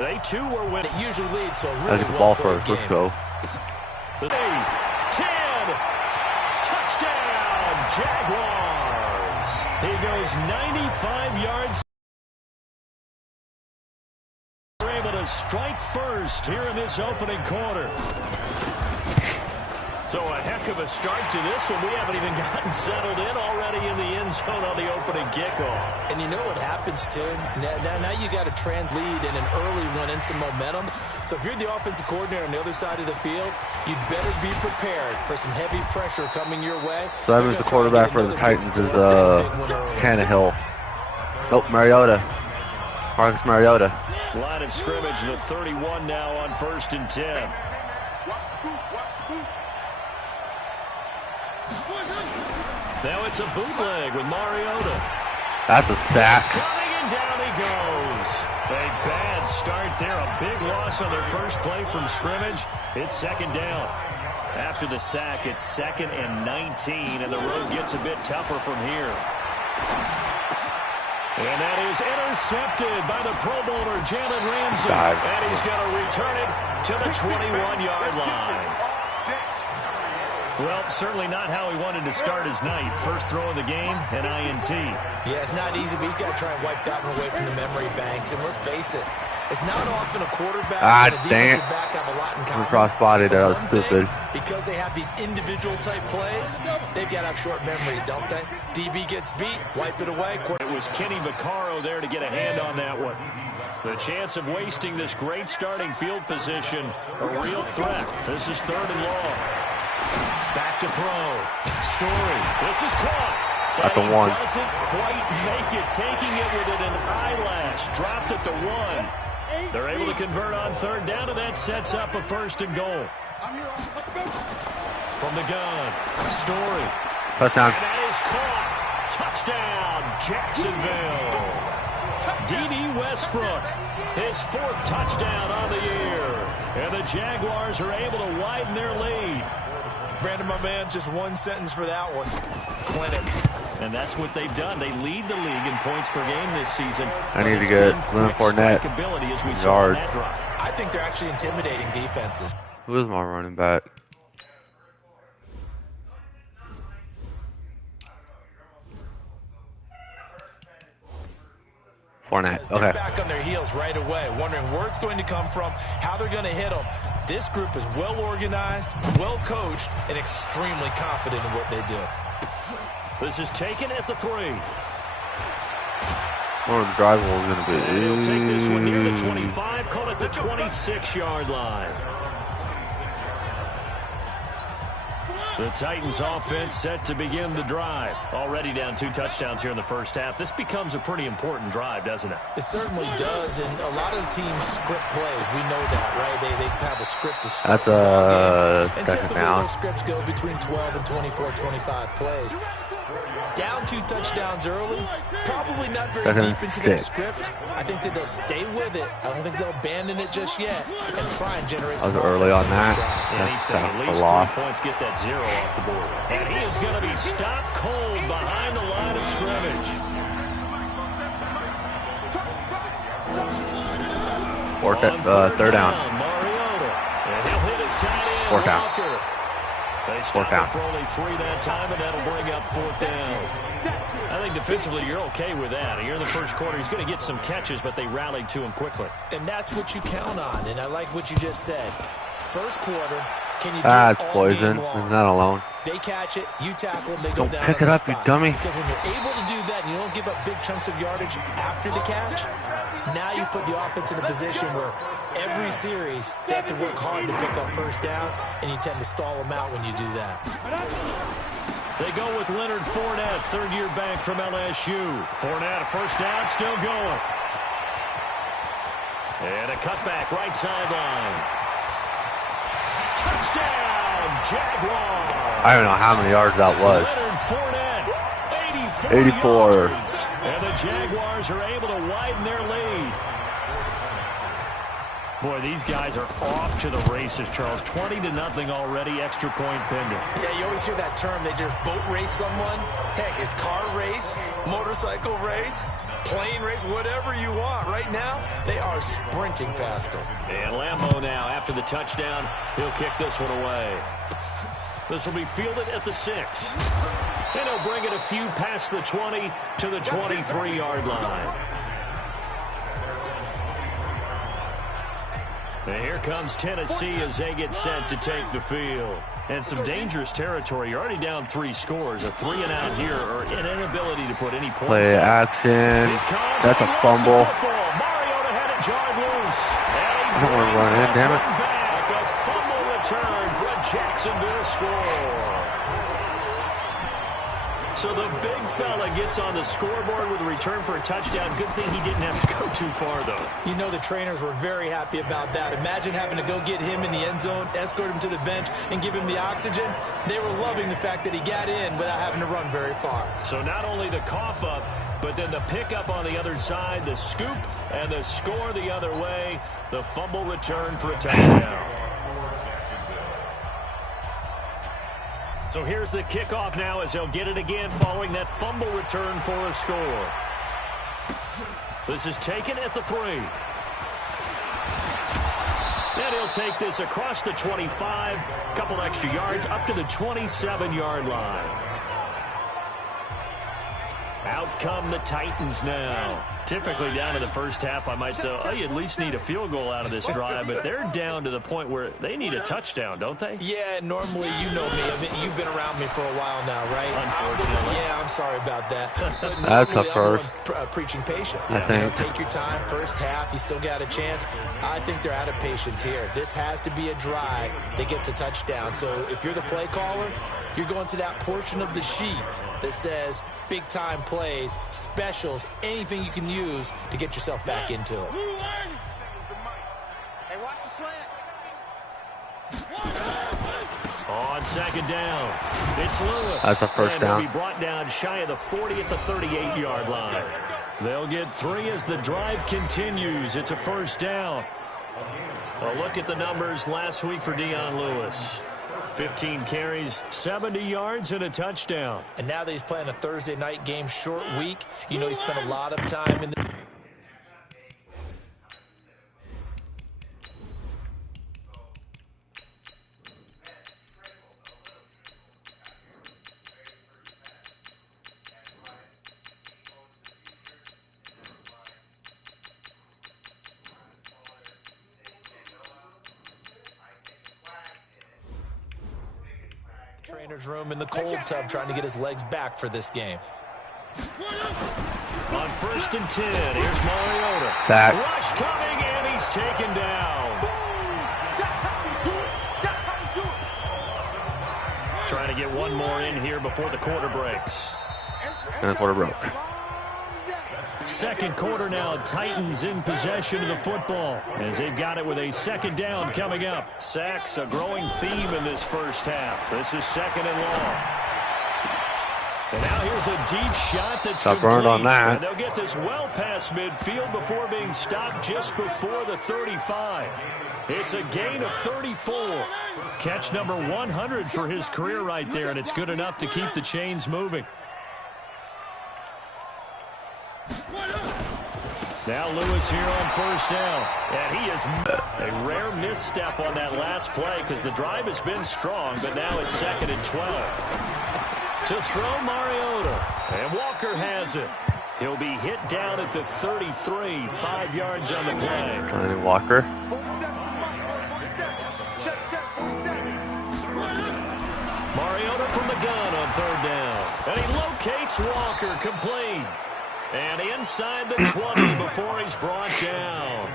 They too were winning. It usually leads to a really ball first. game. Let's go. 10. Touchdown, Jaguars. He goes 95 yards. They're able to strike first here in this opening quarter. So a heck of a start to this one. We haven't even gotten settled in already in the end zone on the opening kickoff. And you know what happens, too? Now you got a lead in an early one and some momentum. So if you're the offensive coordinator on the other side of the field, you'd better be prepared for some heavy pressure coming your way. So that means the quarterback for the Titans is Tannehill. Nope, Mariota. Marcus Mariota. Line of scrimmage, the 31 now on 1st and 10. Now it's a bootleg with Mariota. That's a sack. He's coming and down he goes. A bad start there. A big loss on their first play from scrimmage. It's 2nd down. After the sack, it's 2nd and 19, and the road gets a bit tougher from here. And that is intercepted by the Pro Bowler, Jalen Ramsey. And he's going to return it to the 21-yard line. Well, certainly not how he wanted to start his night. First throw of the game, an INT. Yeah, it's not easy, but he's got to try and wipe that one away from the memory banks. And let's face it, it's not often a quarterback and a defensive back have a lot in common. Cross-body, that was stupid. Because they have these individual-type plays, they've got to have short memories, don't they? DB gets beat, wipe it away. It was Kenny Vaccaro there to get a hand on that one. The chance of wasting this great starting field position, a real threat. This is 3rd and long. Back to throw. Story. This is caught. At the 1. Doesn't quite make it. Taking it with an eyelash. Dropped at the 1. They're able to convert on 3rd down, and that sets up a 1st and goal. From the gun. Story. Touchdown. And that is caught. Touchdown, Jacksonville. D.D. Westbrook, his 4th touchdown on the year. And the Jaguars are able to widen their lead. Brandon, my man, just one sentence for that one. Clinic. And that's what they've done. They lead the league in points per game this season. I need to get Leonard Fournette yards. I think they're actually intimidating defenses. Who is my running back? Fournette. Okay. They're back on their heels right away, wondering where it's going to come from, how they're going to hit them. This group is well organized, well coached, and extremely confident in what they do. This is taken at the 3. What the drive is going to be? They'll take this one near the 25, call it the 26-yard line. The Titans offense set to begin the drive. Already down 2 touchdowns here in the first half. This becomes a pretty important drive, doesn't it? It certainly does, and a lot of the teams script plays. We know that, right? They have a script to start the ball game. And typically those scripts go between 12 and 24, 25 plays. Down 2 touchdowns early, probably not very deep into that script. I think that they'll stay with it. I don't think they'll abandon it just yet and try and generate some early on that. Anything, at least 3 points, get that 0 off the board. And he is going to be stopped cold behind the line of scrimmage. Third down. Mariota. And he'll hit his tight end. 4th down. They stopped it for only 3 that time, and that'll bring up 4th down. I think defensively you're okay with that. Here in the first quarter, he's going to get some catches, but they rallied to him quickly. And that's what you count on, and I like what you just said. First quarter, can you do it's it all poison. game long? It's not alone. They catch it, you tackle them, they go Don't down. pick it up, you dummy. Because when you're able to do that and you don't give up big chunks of yardage after the catch, now you put the offense in a position where every series they have to work hard to pick up first downs, and you tend to stall them out when you do that. They go with Leonard Fournette, 3rd-year back from LSU. Fournette, first down, still going. And a cutback right sideline. Touchdown, Jaguars. I don't know how many yards that was. Leonard Fournette, 84 yards. And the Jaguars are able to widen their lead. Boy, these guys are off to the races, Charles. 20-0 already, extra point pending. Yeah, you always hear that term. They just boat race someone. Heck, it's car race, motorcycle race, plane race, whatever you want. Right now, they are sprinting past them. And Lambo now, after the touchdown, he'll kick this one away. This will be fielded at the 6. And he'll bring it a few past the 20 to the 23-yard line. And here comes Tennessee as they get set to take the field. And some dangerous territory. You're already down 3 scores. A 3-and-out here or an inability to put any points Play action. That's a fumble. Mariota had it jarred loose. I don't want to run in, damn it. Back. A fumble return for a Jacksonville score. So the big fella gets on the scoreboard with a return for a touchdown. Good thing he didn't have to go too far, though. You know the trainers were very happy about that. Imagine having to go get him in the end zone, escort him to the bench, and give him the oxygen. They were loving the fact that he got in without having to run very far. So not only the cough up, but then the pickup on the other side, the scoop, and the score the other way. The fumble return for a touchdown. So here's the kickoff now as he'll get it again following that fumble return for a score. This is taken at the 3. And he'll take this across the 25, couple extra yards up to the 27-yard line. Out come the Titans now. Typically down to the first half, I might say, oh, you at least need a field goal out of this drive, but they're down to the point where they need a touchdown, don't they? Yeah, normally, you know me. You've been around me for a while now, right? Unfortunately. Yeah, I'm sorry about that. That's a first. Preaching patience. I think. Take your time. First half, you still got a chance. I think they're out of patience here. This has to be a drive that gets a touchdown. So if you're the play caller, you're going to that portion of the sheet that says big-time plays, specials, anything you can use to get yourself back into it. Hey, watch the slant. On second down, it's Lewis. That's a first down. He'll be brought down shy of the 40 at the 38-yard line. They'll get 3 as the drive continues. It's a first down. A look at the numbers last week for Dion Lewis. 15 carries, 70 yards, and a touchdown. And now that he's playing a Thursday night game, short week, you know he spent a lot of time in the... trainer's room in the cold tub trying to get his legs back for this game. On 1st and 10, here's Mariota. Back. Rush coming, and he's taken down. Trying to get one more in here before the quarter breaks. And the quarter broke. Second quarter now, Titans in possession of the football as they've got it with a second down coming up. Sacks, a growing theme in this first half. This is second and long. And now here's a deep shot that's got burned on that. And they'll get this well past midfield before being stopped just before the 35. It's a gain of 34. Catch number 100 for his career right there, and it's good enough to keep the chains moving. Now Lewis here on first down. And he is a rare misstep on that last play because the drive has been strong, but now it's second and 12. To throw Mariota. And Walker has it. He'll be hit down at the 33, 5 yards on the play. Johnny Walker. Mariota from the gun on third down. And he locates Walker, complete. And inside the 20 before he's brought down.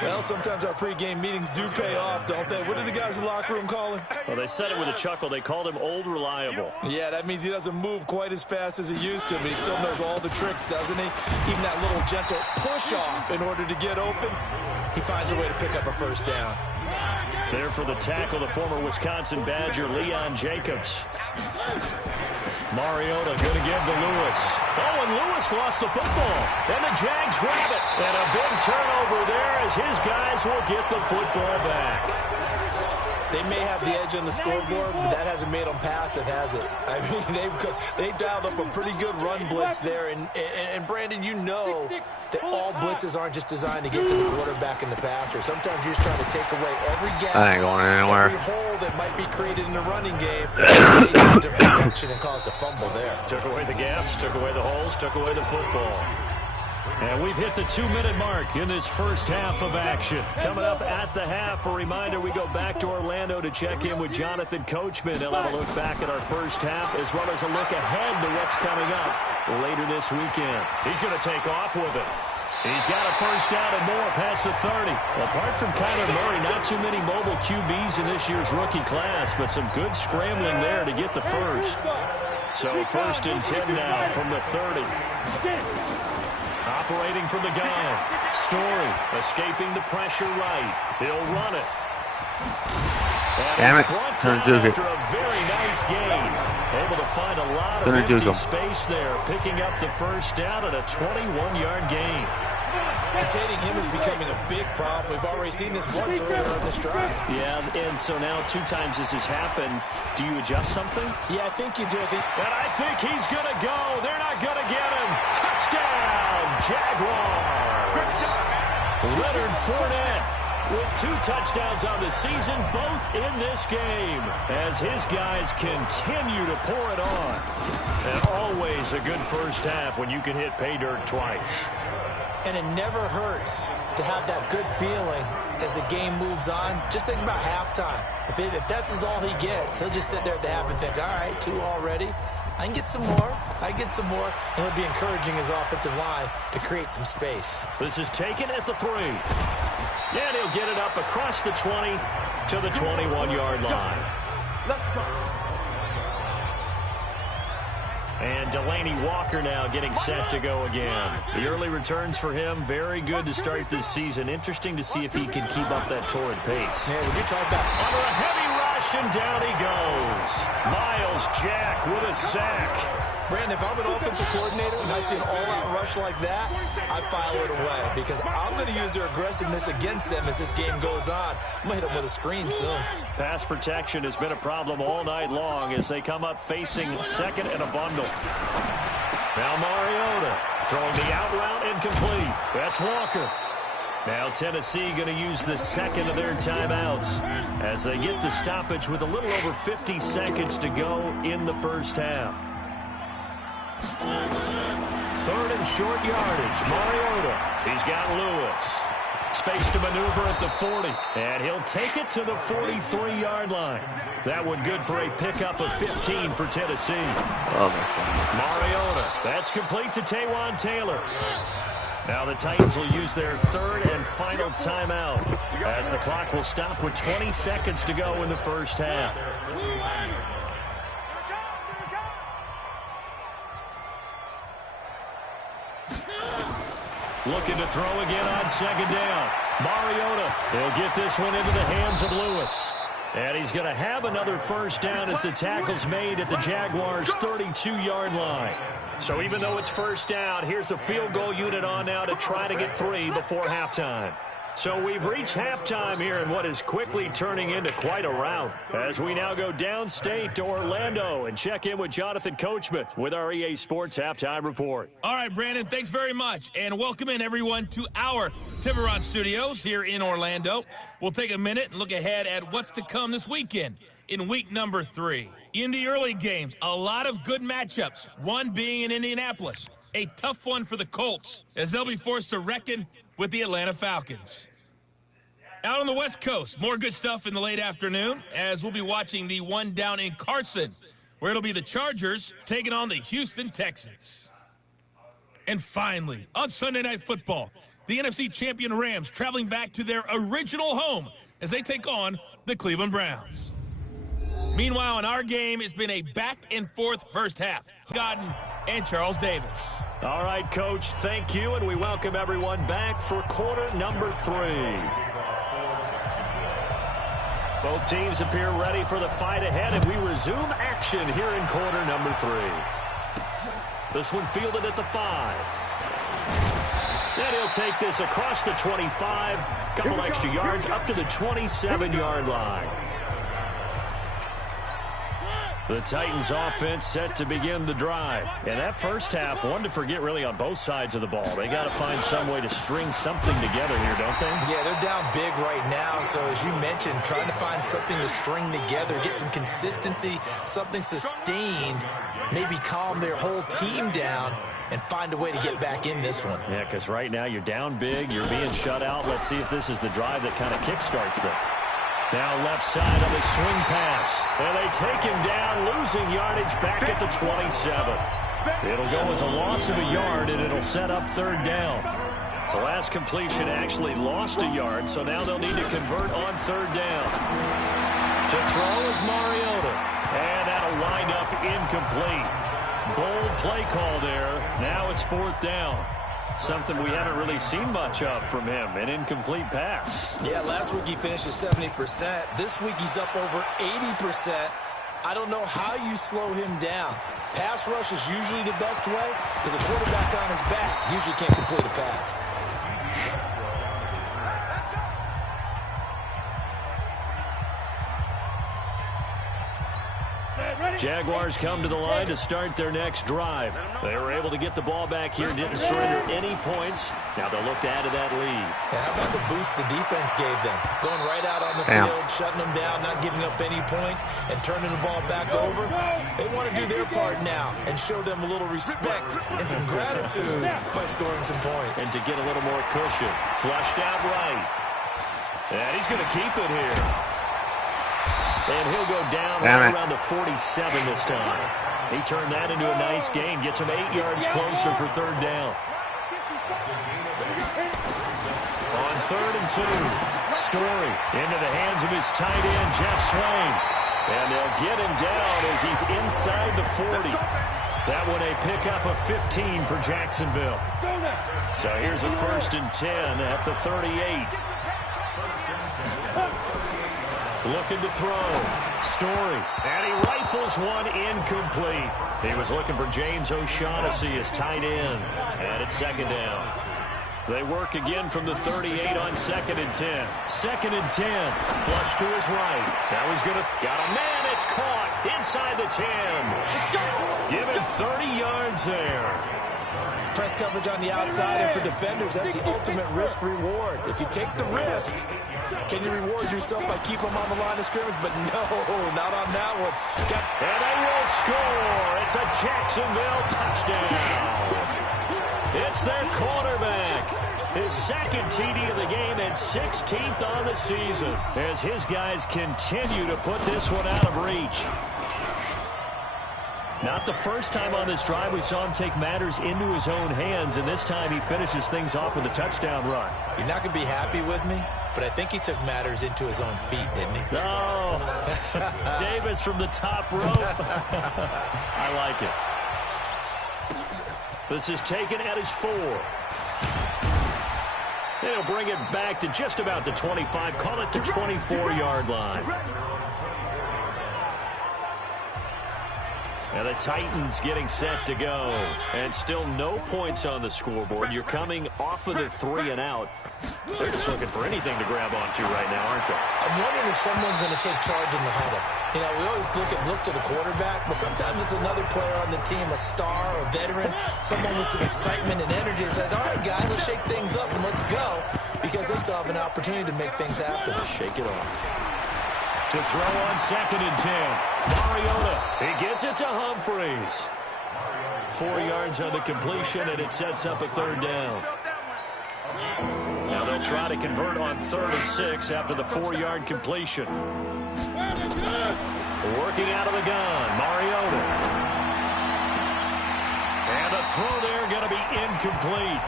Well, sometimes our pregame meetings do pay off, don't they? What do the guys in the locker room call him? Well, they said it with a chuckle. They called him Old Reliable. Yeah, that means he doesn't move quite as fast as he used to, but he still knows all the tricks, doesn't he? Even that little gentle push-off in order to get open, he finds a way to pick up a first down. There for the tackle, the former Wisconsin Badger, Leon Jacobs. Mariota going to give to Lewis. Oh, and Lewis lost the football. And the Jags grab it. And a big turnover there as his guys will get the football back. They may have the edge on the scoreboard, but that hasn't made them passive, has it? I mean, they dialed up a pretty good run blitz there. And Brandon, you know that all blitzes aren't just designed to get to the quarterback and the passer. Sometimes you're just trying to take away every gap, I ain't going anywhere. every hole that might be created in the running game. They got to perfection and caused a fumble there. Took away the gaps, took away the holes, took away the football. And we've hit the 2-minute mark in this first half of action. Coming up at the half, a reminder, we go back to Orlando to check in with Jonathan Coachman. He'll have a look back at our first half as well as a look ahead to what's coming up later this weekend. He's going to take off with it. He's got a first down and more past the 30. Apart from Kyler Murray, not too many mobile QBs in this year's rookie class, but some good scrambling there to get the first. So 1st and 10 now from the 30. Operating from the gun. Story escaping the pressure right. He'll run it. Damn it. Turn juke it. After a very nice game. Able to find a lot of empty space there. Picking up the first down at a 21-yard gain. Containing him is becoming a big problem. We've already seen this once earlier on this drive. Yeah, and so now 2 times this has happened. Do you adjust something? Yeah, I think you do. And I think he's going to go. They're not going to get him. Touchdown, Jaguars. Leonard Fournette with 2 touchdowns on the season, both in this game, as his guys continue to pour it on. And always a good first half when you can hit pay dirt twice. And it never hurts to have that good feeling as the game moves on. Just think about halftime. If that's all he gets, he'll just sit there at the half and think, all right, 2 already. I can get some more. I can get some more. And he'll be encouraging his offensive line to create some space. This is taken at the 3. And he'll get it up across the 20 to the 21-yard line. Let's go. And Delaney Walker now getting set to go again. The early returns for him, very good to start this season. Interesting to see if he can keep up that torrid pace. Yeah, when you talk about under a heavy rush, and down he goes. Miles Jack with a sack. Brandon, if I'm an offensive coordinator and I see an all-out rush like that, I file it away because I'm going to use their aggressiveness against them as this game goes on. I'm going to hit them with a screen soon. Pass protection has been a problem all night long as they come up facing second and a bundle. Now Mariota throwing the out route incomplete. That's Walker. Now Tennessee going to use the second of their timeouts as they get the stoppage with a little over 50 seconds to go in the first half. 3rd and short yardage. Mariota. He's got Lewis. Space to maneuver at the 40. And he'll take it to the 43-yard line. That one good for a pickup of 15 for Tennessee. Oh, my God. Mariota. That's complete to Taywan Taylor. Now the Titans will use their 3rd and final timeout as the clock will stop with 20 seconds to go in the first half. Looking to throw again on 2nd down. Mariota, he'll get this one into the hands of Lewis. And he's going to have another first down as the tackle's made at the Jaguars' 32-yard line. So even though it's first down, here's the field goal unit on now to try to get 3 before halftime. So we've reached halftime here in what is quickly turning into quite a rout as we now go downstate to Orlando and check in with Jonathan Coachman with our EA Sports Halftime Report. All right, Brandon, thanks very much. And welcome in, everyone, to our Tiburon Studios here in Orlando. We'll take a minute and look ahead at what's to come this weekend in week number 3. In the early games, a lot of good matchups, one being in Indianapolis. A tough one for the Colts as they'll be forced to reckon with the Atlanta Falcons. Out on the West Coast, more good stuff in the late afternoon as we'll be watching the one down in Carson, where it'll be the Chargers taking on the Houston Texans. And finally, on Sunday Night Football, the NFC champion Rams traveling back to their original home as they take on the Cleveland Browns. Meanwhile, in our game, it's been a back-and-forth first half. Godden and Charles Davis. All right, Coach, thank you, and we welcome everyone back for quarter number 3. Both teams appear ready for the fight ahead, and we resume action here in quarter number 3. This one fielded at the 5. Then he'll take this across the 25, couple extra yards up to the 27-yard line. The Titans offense set to begin the drive. And that first half, one to forget really on both sides of the ball. They got to find some way to string something together here, don't they? Yeah, they're down big right now. So as you mentioned, trying to find something to string together, get some consistency, something sustained, maybe calm their whole team down and find a way to get back in this one. Yeah, because right now you're down big, you're being shut out. Let's see if this is the drive that kind of kickstarts them. Now left side of his swing pass. And they take him down, losing yardage back at the 27. It'll go as a loss of a yard, and it'll set up third down. The last completion actually lost a yard, so now they'll need to convert on third down. To throw is Mariota. And that'll wind up incomplete. Bold play call there. Now it's fourth down. Something we haven't really seen much of from him, an incomplete pass. Yeah, last week he finished at 70%. This week he's up over 80%. I don't know how you slow him down. Pass rush is usually the best way because a quarterback on his back usually can't complete a pass. Jaguars come to the line to start their next drive. They were able to get the ball back here, didn't surrender any points. Now they'll look to add to that lead. Yeah, how about the boost the defense gave them? Going right out on the field, shutting them down, not giving up any points, and turning the ball back over. They want to do their part now and show them a little respect and some gratitude by scoring some points. And to get a little more cushion. Flushed out right. And he's going to keep it here. And he'll go down right around the 47 this time. He turned that into a nice gain. Gets him 8 yards closer for third down. On 3rd and 2, Story into the hands of his tight end, Jeff Swain. And they'll get him down as he's inside the 40. That one a pickup of 15 for Jacksonville. So here's a 1st and 10 at the 38. Looking to throw. Story. And he rifles one incomplete. He was looking for James O'Shaughnessy as tight end. And it's 2nd down. They work again from the 38 on 2nd and 10. 2nd and 10. Flush to his right. Now he's going to... Got a man. It's caught inside the 10. Give him 30 yards there. Press coverage on the outside, and for defenders, that's the ultimate risk-reward. If you take the risk, can you reward yourself by keeping them on the line of scrimmage? But no, not on that one. And they will score. It's a Jacksonville touchdown. It's their quarterback. His 2nd TD of the game and 16th on the season as his guys continue to put this one out of reach. Not the first time on this drive we saw him take matters into his own hands, and this time he finishes things off with a touchdown run. You're not going to be happy with me, but I think he took matters into his own feet, didn't he? Oh, Davis from the top rope. I like it. This is taken at his 4. They'll bring it back to just about the 25. Call it the 24-yard line. And the Titans getting set to go. And still no points on the scoreboard. You're coming off of the 3 and out. They're just looking for anything to grab onto right now, aren't they? I'm wondering if someone's going to take charge in the huddle. You know, we always look to the quarterback, but sometimes it's another player on the team, a star, a veteran, someone with some excitement and energy. It's like, all right, guys, let's shake things up and let's go, because they still have an opportunity to make things happen. Shake it off. To throw on 2nd and 10. Mariota, he gets it to Humphreys. 4 yards on the completion, and it sets up a 3rd down. Now they'll try to convert on 3rd and 6 after the 4-yard completion. Working out of the gun, Mariota. And the throw there going to be incomplete.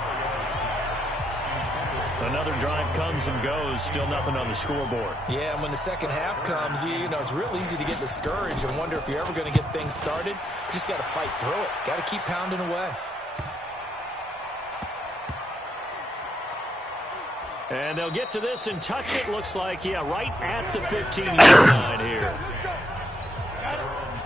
Another drive comes and goes, still nothing on the scoreboard. Yeah, and when the second half comes, you know, it's real easy to get discouraged and wonder if you're ever going to get things started. You just got to fight through it. Got to keep pounding away. And they'll get to this and touch it. Looks like, yeah, right at the 15-yard line here.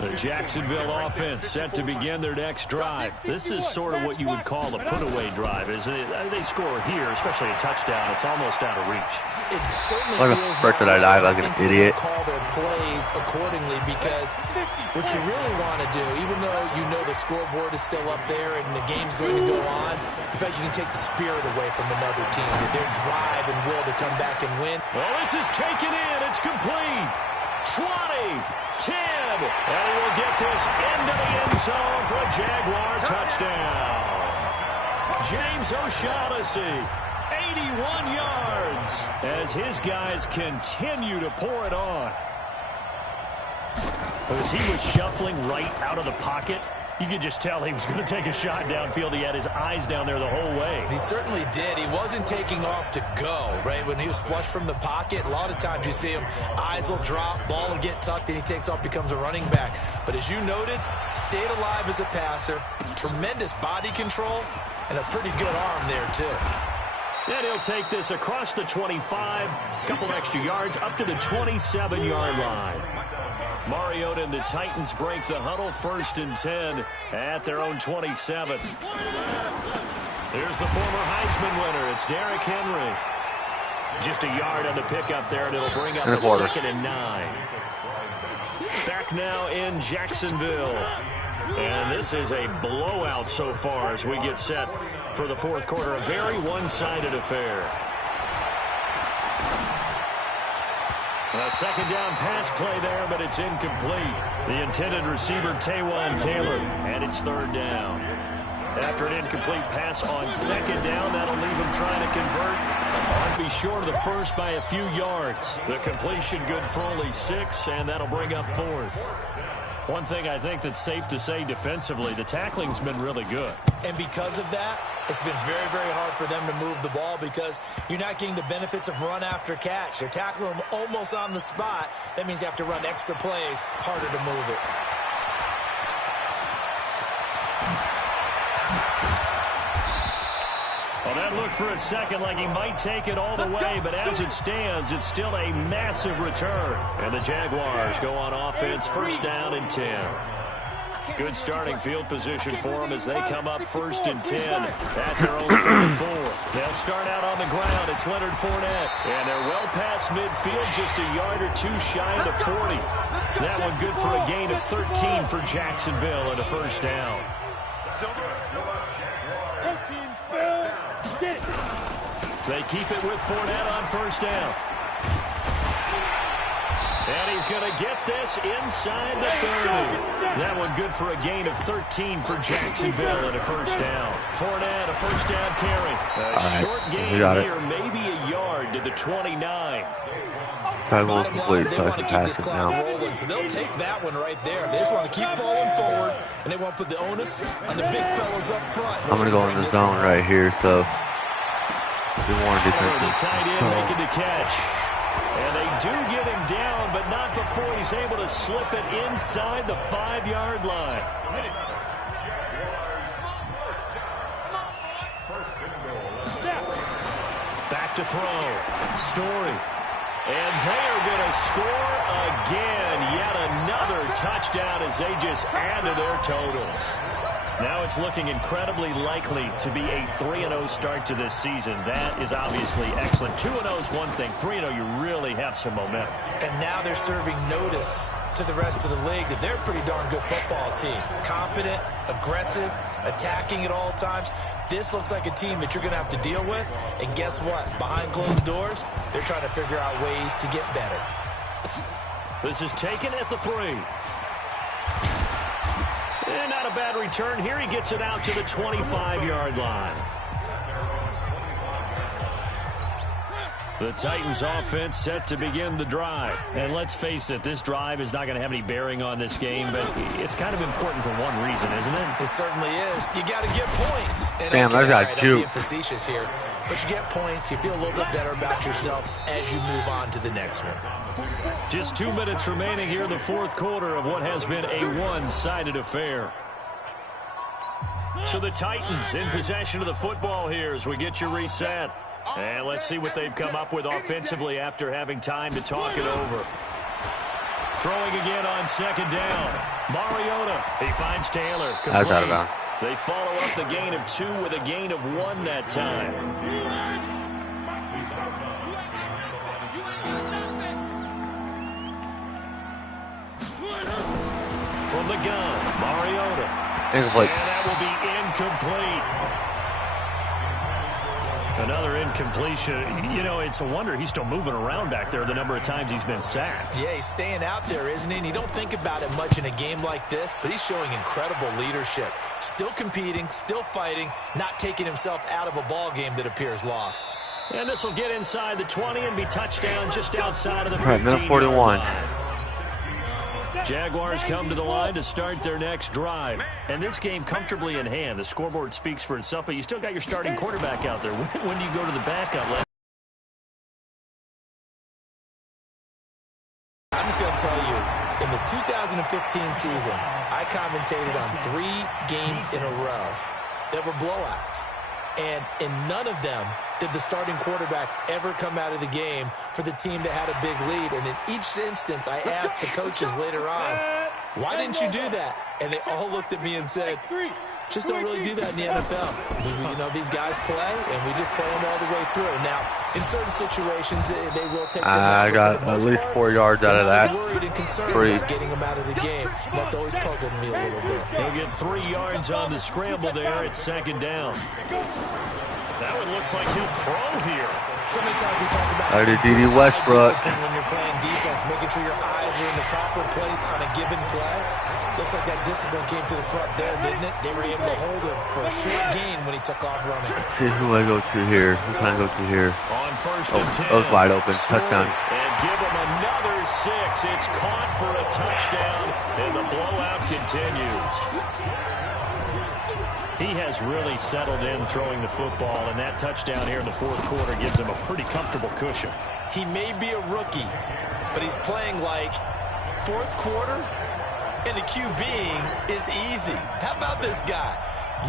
The Jacksonville offense set to begin their next drive. This is sort of what you would call a put-away drive, isn't it? They score here, especially a touchdown. It's almost out of reach. It certainly feels like I dive like an idiot. Call their plays accordingly, because what you really want to do, even though you know the scoreboard is still up there and the game's going to go on, in fact, you can take the spirit away from another team, their drive and will to come back and win. Well, this is taken in. It's complete. 20, 10, and he will get this into the end zone for a Jaguar touchdown. James O'Shaughnessy, 81 yards, as his guys continue to pour it on. As he was shuffling right out of the pocket, you could just tell he was going to take a shot downfield. He had his eyes down there the whole way. He certainly did. He wasn't taking off to go, right? When he was flush from the pocket, a lot of times you see him, eyes will drop, ball will get tucked, and he takes off, becomes a running back. But as you noted, stayed alive as a passer, tremendous body control, and a pretty good arm there, too. And he'll take this across the 25, a couple extra yards, up to the 27-yard line. Mariota and the Titans break the huddle, 1st and 10 at their own 27. Here's the former Heisman winner. It's Derrick Henry. Just a yard on the pickup there, and it'll bring up a 2nd and 9. Back now in Jacksonville. And this is a blowout so far as we get set for the 4th quarter. A very one-sided affair. A 2nd down pass play there, but it's incomplete. The intended receiver, Taywan Taylor, and it's 3rd down. After an incomplete pass on 2nd down, that'll leave him trying to convert. Be short of the first by a few yards. The completion good for only 6, and that'll bring up 4th. One thing I think that's safe to say defensively, the tackling's been really good. And because of that, it's been very, very hard for them to move the ball, because you're not getting the benefits of run after catch. They're tackling them almost on the spot. That means you have to run extra plays, harder to move it. Well, that looked for a second like he might take it all the way, but as it stands, it's still a massive return. And the Jaguars go on offense, 1st down and 10. Good starting field position for them as they come up 1st and 10 at their own 34. They'll start out on the ground. It's Leonard Fournette. And they're well past midfield, just a yard or two shy of the 40. That one good for a gain of 13 for Jacksonville and a 1st down. They keep it with Fournette on 1st down. And he's going to get this inside the 30. That one good for a gain of 13 for Jacksonville and a 1st down. Fournette, a 1st down carry. A short gain here, maybe a yard to the 29. Bottom line, they want to keep this clock rolling, so they'll take that one right there. They just want to keep falling forward, and they want to put the onus on the big fellas up front. I'm going to go in the zone right here, so be more defensive. The tight end making the catch. And they do get him down, but not before he's able to slip it inside the 5-yard line. Back to throw. Story. And they are going to score again. Yet another touchdown as they just add to their totals. Now it's looking incredibly likely to be a 3-0 start to this season. That is obviously excellent. 2-0 is one thing. 3-0, you really have some momentum. And now they're serving notice to the rest of the league that they're a pretty darn good football team. Confident, aggressive, attacking at all times. This looks like a team that you're going to have to deal with. And guess what? Behind closed doors, they're trying to figure out ways to get better. This is taken at the 3. And not a bad return here. He gets it out to the 25-yard line. The Titans offense set to begin the drive. And let's face it, this drive is not going to have any bearing on this game, but it's kind of important for one reason, isn't it? It certainly is. You got to get points. And damn, okay, I got I'm being facetious here. But you get points, you feel a little bit better about yourself as you move on to the next one. Just 2 minutes remaining here in the 4th quarter of what has been a one-sided affair. So the Titans in possession of the football here as we get you reset. And let's see what they've come up with offensively after having time to talk it over. Throwing again on second down. Mariota, he finds Taylor. Complete. They follow up the gain of 2 with a gain of 1 that time. From the gun, Mariota. Incomplete. And that will be incomplete. Another incompletion. You know, it's a wonder he's still moving around back there the number of times he's been sacked. Yeah, he's staying out there, isn't he? And you don't think about it much in a game like this, but he's showing incredible leadership. Still competing, still fighting, not taking himself out of a ball game that appears lost. And this will get inside the 20 and be touchdown just outside of the 15. All right, minute 41. Jaguars come to the line to start their next drive. And this game comfortably in hand. The scoreboard speaks for itself, but you still got your starting quarterback out there. When do you go to the backup? I'm just going to tell you, in the 2015 season, I commentated on 3 games in a row that were blowouts. And in none of them did the starting quarterback ever come out of the game for the team that had a big lead. And in each instance, I asked the coaches later on, why didn't you do that? And they all looked at me and said, just don't really do that in the NFL. You know, these guys play, and we just play them all the way through. Now, in certain situations, they will take them out. I got at least 4 yards out of that. Worried and concerned about getting them out of the game. And that's always puzzled me a little bit. He'll get 3 yards on the scramble there at second down. That one looks like he'll throw here. So many times we talk about D.D. Westbrook. When you're playing defense, making sure your eyes are in the proper place on a given play. Looks like that discipline came to the front there, didn't it? They were able to hold him for a short gain when he took off running. Let's see who I go to here. Who can I go to here? On first and 10. Oh, wide open. Touchdown. And give him another 6. It's caught for a touchdown, and the blowout continues. He has really settled in throwing the football, and that touchdown here in the 4th quarter gives him a pretty comfortable cushion. He may be a rookie, but he's playing like 4th quarter, and the QBing is easy. How about this guy?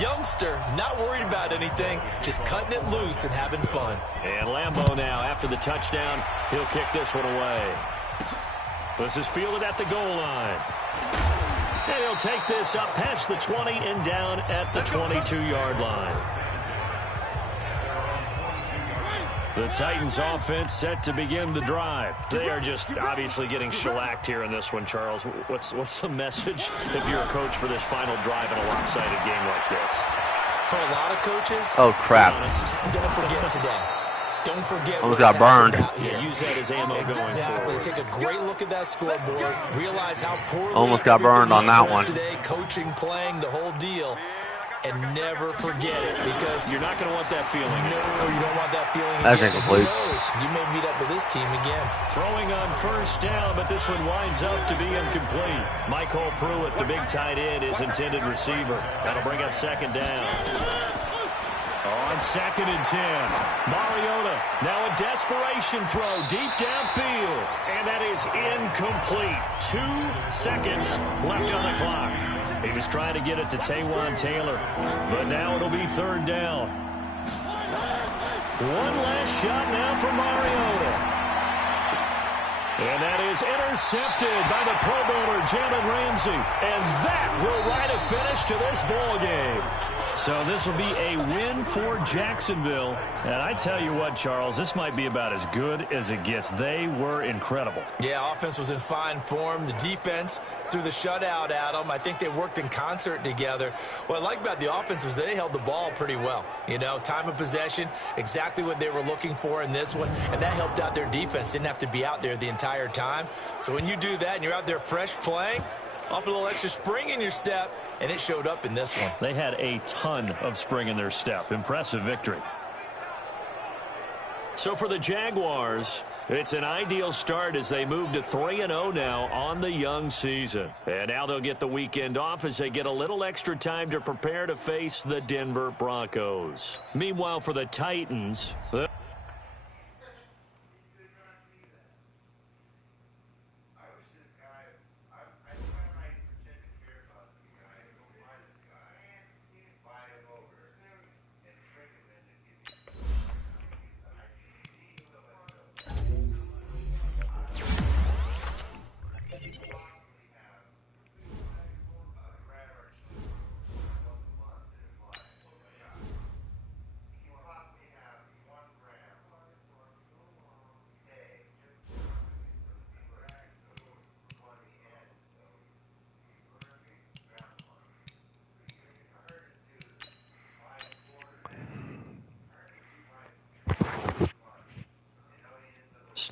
Youngster, not worried about anything, just cutting it loose and having fun. And Lambeau now, after the touchdown, he'll kick this one away. This is fielded at the goal line. And he'll take this up past the 20 and down at the 22-yard line. The Titans offense set to begin the drive. They are just obviously getting shellacked here in this one, Charles. What's the message if you're a coach for this final drive in a lopsided game like this? For a lot of coaches, oh, crap. Don't forget today. Don't forget almost got burned. Yeah, use that as ammo going forward. Exactly. Take a great look at that scoreboard. Realize how poorly almost got burned on that one. Today, coaching, playing, the whole deal. And never forget it, because you're not going to want that feeling. No, you don't want that feeling That's again. incomplete. Who knows? You may meet up with this team again. Throwing on first down, but this one winds up to be incomplete. Michael Pruitt, the big tight end, is intended receiver. That'll bring up second down. On second and 10, Mariota, now a desperation throw deep downfield, and that is incomplete. 2 seconds left on the clock. He was trying to get it to Taywan Taylor, but now it'll be third down. One last shot now for Mariota. And that is intercepted by the Pro Bowler, Jalen Ramsey. And that will write a finish to this ball game. So this will be a win for Jacksonville. And I tell you what, Charles, this might be about as good as it gets. They were incredible. Yeah, offense was in fine form. The defense threw the shutout at them. I think they worked in concert together. What I like about the offense was they held the ball pretty well. You know, time of possession, exactly what they were looking for in this one. And that helped out their defense. Didn't have to be out there the entire time. So when you do that and you're out there fresh playing, off a little extra spring in your step, and it showed up in this one. They had a ton of spring in their step. Impressive victory. So for the Jaguars, it's an ideal start as they move to 3-0 now on the young season. And now they'll get the weekend off as they get a little extra time to prepare to face the Denver Broncos. Meanwhile, for the Titans,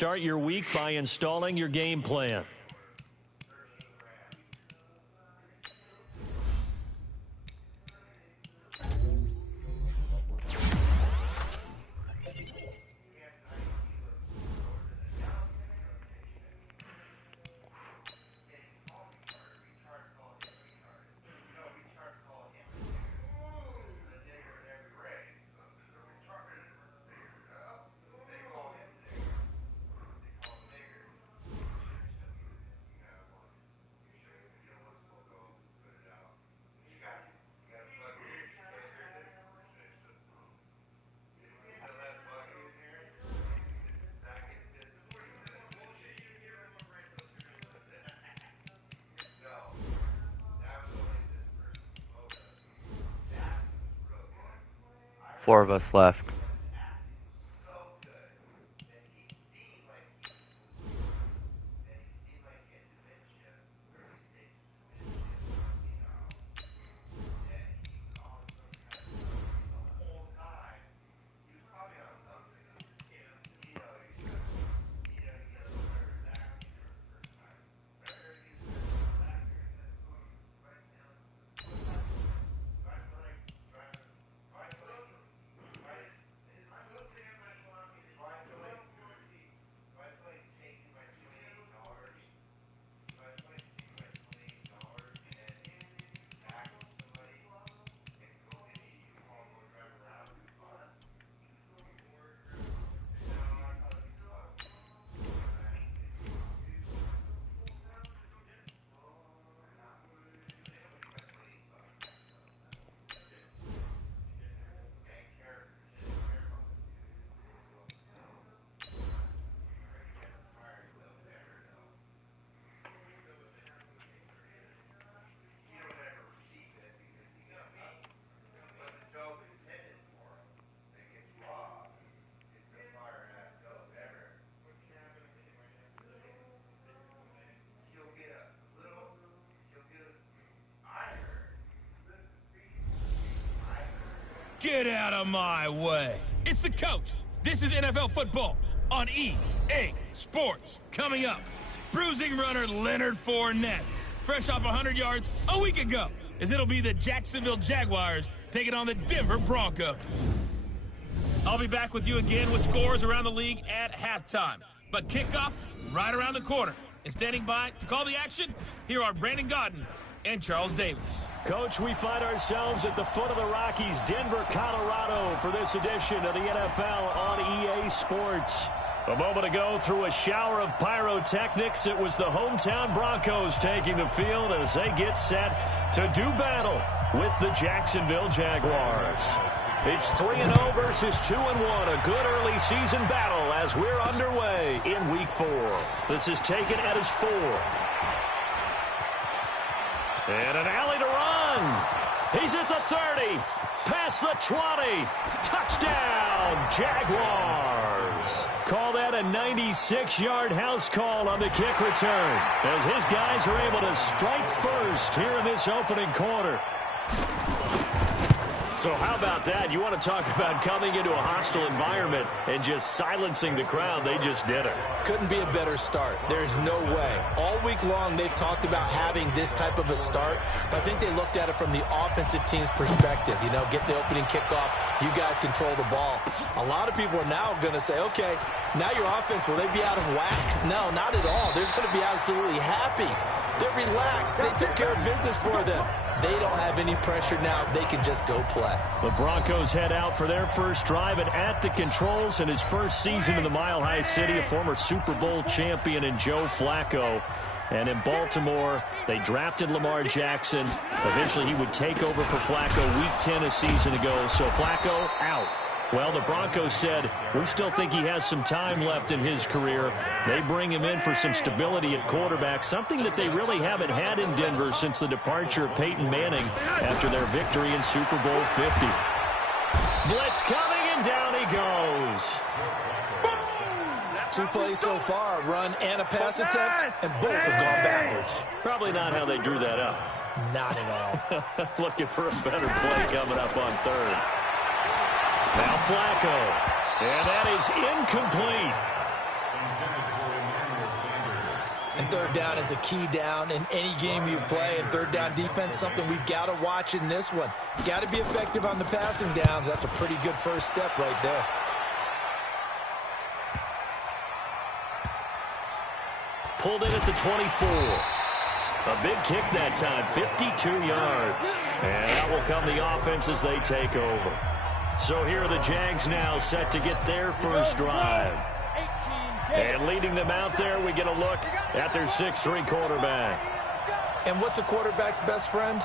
start your week by installing your game plan. Four of us left. Get out of my way. It's the coach. This is NFL football on EA Sports. Coming up, bruising runner Leonard Fournette, fresh off 100 yards a week ago, as it'll be the Jacksonville Jaguars taking on the Denver Broncos. I'll be back with you again with scores around the league at halftime. But kickoff right around the corner. And standing by to call the action, here are Brandon Gaudin and Charles Davis. Coach, we find ourselves at the foot of the Rockies, Denver, Colorado, for this edition of the NFL on EA Sports. A moment ago, through a shower of pyrotechnics, it was the hometown Broncos taking the field as they get set to do battle with the Jacksonville Jaguars. It's 3-0 versus 2-1, a good early season battle as we're underway in Week 4. This is taken at his 4. And an alley to run. He's at the 30, past the 20, touchdown, Jaguars. Call that a 96-yard house call on the kick return, as his guys are able to strike first here in this opening quarter. So how about that? You want to talk about coming into a hostile environment and just silencing the crowd. They just did it. Couldn't be a better start. There's no way. All week long, they've talked about having this type of a start, but I think they looked at it from the offensive team's perspective. You know, get the opening kickoff. You guys control the ball. A lot of people are now going to say, okay, now your offense, will they be out of whack? No, not at all. They're going to be absolutely happy. They're relaxed. They took care of business for them. They don't have any pressure now. They can just go play. The Broncos head out for their first drive, and at the controls in his first season in the Mile High City, a former Super Bowl champion in Joe Flacco. And in Baltimore, they drafted Lamar Jackson. Eventually, he would take over for Flacco Week 10 a season ago. So Flacco out. Well, the Broncos said, we still think he has some time left in his career. They bring him in for some stability at quarterback, something that they really haven't had in Denver since the departure of Peyton Manning after their victory in Super Bowl 50. Blitz coming, and down he goes. 2 plays so far, a run and a pass attempt, and both have gone backwards. Probably not how they drew that up. Not at all. Looking for a better play coming up on third. Now Flacco, and that is incomplete. And third down is a key down in any game you play. And third down defense, something we've got to watch in this one. Got to be effective on the passing downs. That's a pretty good first step right there. Pulled in at the 24. A big kick that time, 52 yards. And out will come the offense as they take over. So here are the Jags now set to get their first drive. And leading them out there, we get a look at their 6'3" quarterback. And what's a quarterback's best friend?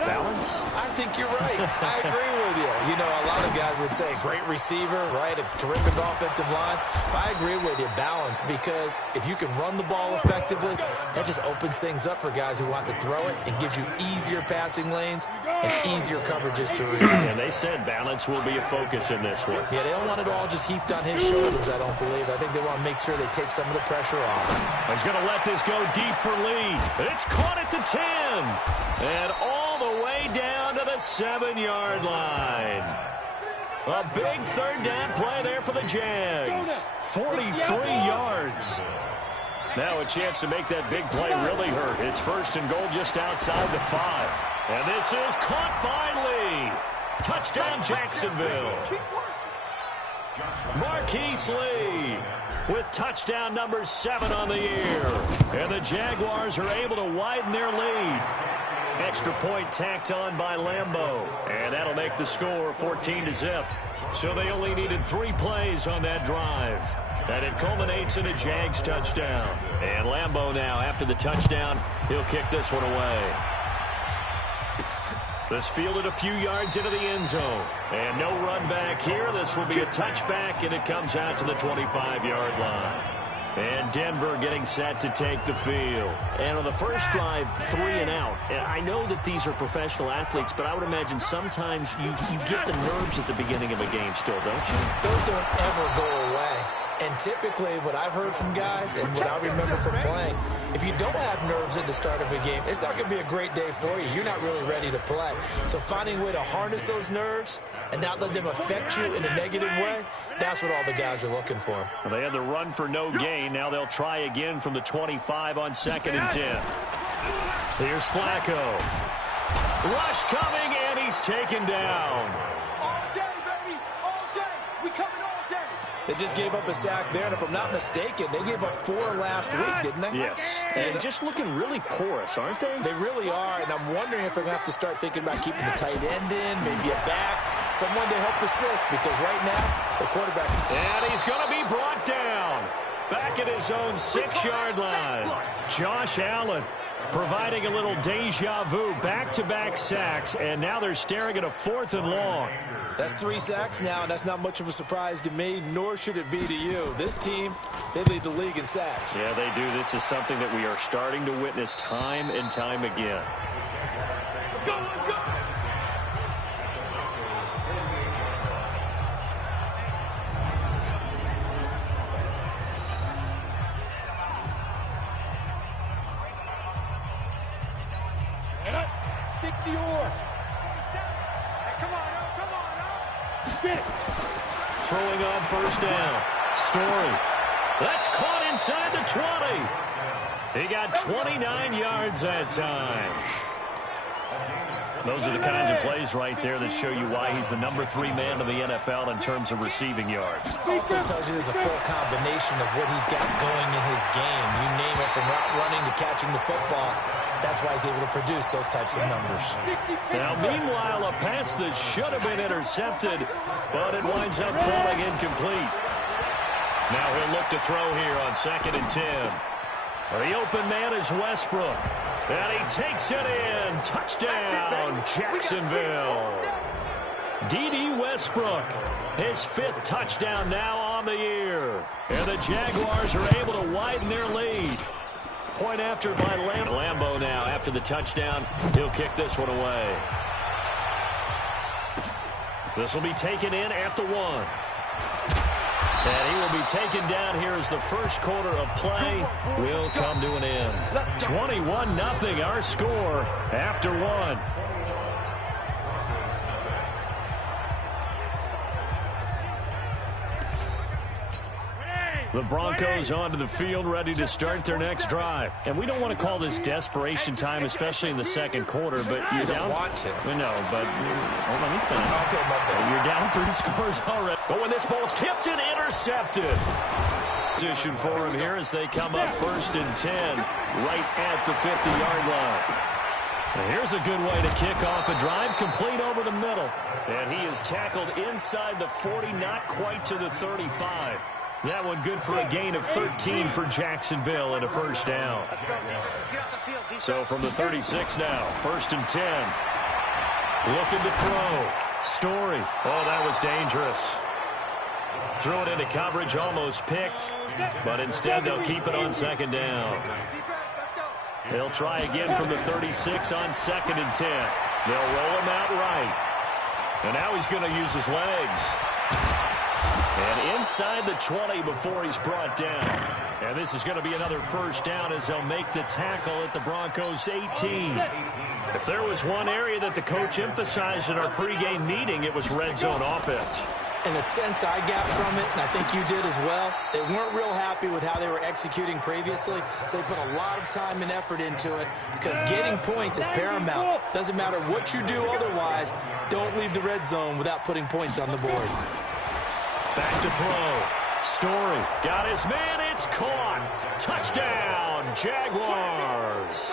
Balance? I think you're right. I agree with you. You know, a lot of guys would say great receiver, right? A terrific offensive line. But I agree with you, balance, because if you can run the ball effectively, that just opens things up for guys who want to throw it. It gives you easier passing lanes and easier coverages to read. And they said balance will be a focus in this one. Yeah, they don't want it all just heaped on his shoulders, I don't believe. I think they want to make sure they take some of the pressure off. He's going to let this go deep for Lee. It's caught at the 10. And all the way down to the 7-yard line. A big third down play there for the Jags. 43 yards. Now a chance to make that big play really hurt. It's first and goal just outside the 5. And this is caught by Lee. Touchdown Jacksonville. Marquise Lee with touchdown number 7 on the year. And the Jaguars are able to widen their lead. Extra point tacked on by Lambeau. And that'll make the score 14-0. So they only needed 3 plays on that drive. And it culminates in a Jags touchdown. And Lambeau now, after the touchdown, he'll kick this one away. This fielded a few yards into the end zone. And no run back here. This will be a touchback, and it comes out to the 25-yard line. And Denver getting set to take the field. And on the first drive, 3 and out. And I know that these are professional athletes, but I would imagine sometimes you get the nerves at the beginning of a game still, don't you? Those don't ever go away. And typically what I've heard from guys and what I remember from playing, if you don't have nerves at the start of a game, it's not going to be a great day for you. You're not really ready to play. So finding a way to harness those nerves and not let them affect you in a negative way, that's what all the guys are looking for. Well, they had the run for no gain. Now they'll try again from the 25 on 2nd and 10. Here's Flacco. Rush coming, and he's taken down. All day, baby. All day. We coming all day. They just gave up a sack there, and if I'm not mistaken, they gave up 4 last week, didn't they? Yes. And just looking really porous, aren't they? They really are, and I'm wondering if I'm going to have to start thinking about keeping the tight end in, maybe a back, someone to help assist, because right now, the quarterback's... And he's going to be brought down. Back at his own 6-yard line. Josh Allen providing a little deja vu, back-to-back sacks, and now they're staring at a 4th and long. That's 3 sacks now, and that's not much of a surprise to me, nor should it be to you. This team, they lead the league in sacks. Yeah, they do. This is something that we are starting to witness time and time again. Throwing on first down. Story. That's caught inside the 20. He got 29 yards that time. Those are the kinds of plays right there that show you why he's the number 3 man in the NFL in terms of receiving yards. Also tells you there's a full combination of what he's got going in his game. You name it, from route running to catching the football. That's why he's able to produce those types of numbers. Now, meanwhile, a pass that should have been intercepted, but it winds up falling incomplete. Now he'll look to throw here on 2nd and 10. The open man is Westbrook. And he takes it in. Touchdown, Jacksonville. D.D. Westbrook, his 5th touchdown now on the year. And the Jaguars are able to widen their lead. Point after by Lambeau now after the touchdown. He'll kick this one away. This will be taken in at the 1. And he will be taken down here as the first quarter of play will come to an end. 21-0 our score after 1. The Broncos onto the field, ready to start their next drive. And we don't want to call this desperation time, especially in the second quarter, but you're down. Want to. No, but let me finish. Okay, my bad. You're down 3 scores already. But when this ball's tipped and intercepted. Position for him here as they come up 1st and 10, right at the 50-yard line. And here's a good way to kick off a drive, complete over the middle. And he is tackled inside the 40, not quite to the 35. That one good for a gain of 13 for Jacksonville and a first down. So from the 36 now, 1st and 10. Looking to throw. Story. Oh, that was dangerous. Threw it into coverage, almost picked. But instead, they'll keep it on 2nd down. They'll try again from the 36 on 2nd and 10. They'll roll him out right. And now he's going to use his legs. And inside the 20 before he's brought down. And this is going to be another first down as they'll make the tackle at the Broncos' 18. If there was one area that the coach emphasized in our pregame meeting, it was red zone offense. In the sense I got from it, and I think you did as well, they weren't real happy with how they were executing previously, so they put a lot of time and effort into it because getting points is paramount. Doesn't matter what you do otherwise, don't leave the red zone without putting points on the board. Back to throw. Story got his man. It's caught. Touchdown, Jaguars.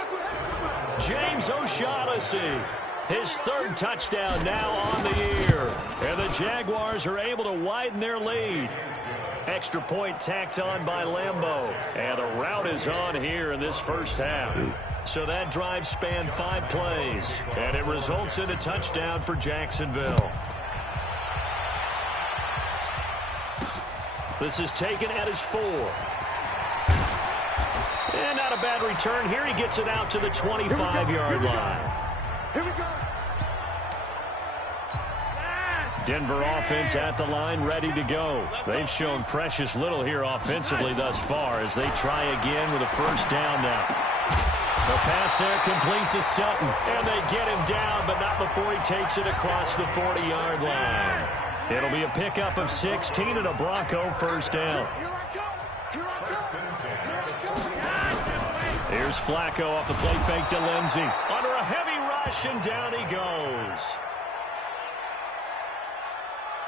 James O'Shaughnessy. His 3rd touchdown now on the year. And the Jaguars are able to widen their lead. Extra point tacked on by Lambeau. And the route is on here in this first half. So that drive spanned 5 plays. And it results in a touchdown for Jacksonville. This is taken at his 4. And not a bad return. Here he gets it out to the 25-yard line. Here we go. Denver offense at the line, ready to go. They've shown precious little here offensively thus far as they try again with a first down now. The pass there complete to Sutton. And they get him down, but not before he takes it across the 40-yard line. It'll be a pickup of 16 and a Bronco first down. Here's Flacco off the play fake to Lindsey. Under a heavy rush, and down he goes.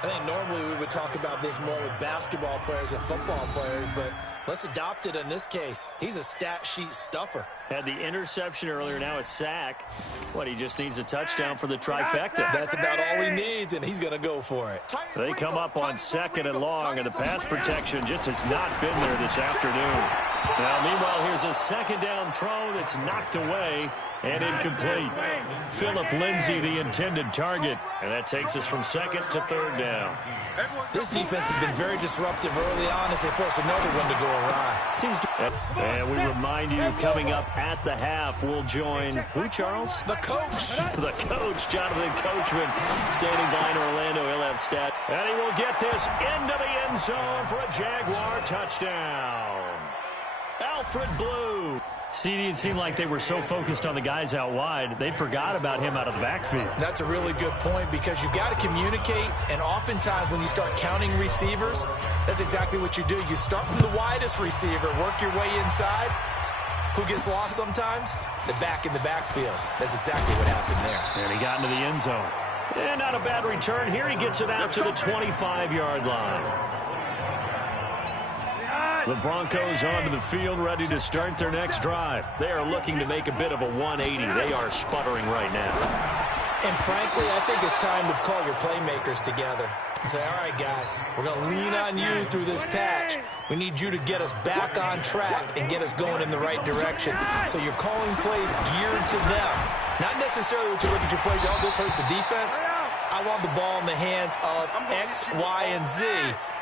I think normally we would talk about this more with basketball players and football players, but let's adopt it in this case. He's a stat sheet stuffer. Had the interception earlier, now a sack. What, he just needs a touchdown for the trifecta. That's about all he needs, and he's going to go for it. They come up on 2nd and long, and the pass protection just has not been there this afternoon. Now, meanwhile, here's a 2nd down throw that's knocked away and incomplete. Phillip Lindsay, the intended target, and that takes us from 2nd to 3rd down. This defense has been very disruptive early on as they force another one to go awry. And we remind you, coming up at the half, we'll join who, Charles? The coach. The coach, Jonathan Coachman, standing by in Orlando. He'll have stat. And he will get this into the end zone for a Jaguar touchdown. Alfred Blue. CD, it seemed like they were so focused on the guys out wide, they forgot about him out of the backfield. That's a really good point because you've got to communicate, and oftentimes when you start counting receivers, that's exactly what you do. You start from the widest receiver, work your way inside. Who gets lost sometimes? The back in the backfield. That's exactly what happened there. And he got into the end zone. And not a bad return. Here he gets it out to the 25-yard line. The Broncos onto the field, ready to start their next drive. They are looking to make a bit of a 180. They are sputtering right now. And frankly, I think it's time to call your playmakers together and say, all right, guys, we're going to lean on you through this patch. We need you to get us back on track and get us going in the right direction. So you're calling plays geared to them. Not necessarily when you look at your plays, oh, this hurts the defense. I want the ball in the hands of X, Y, and Z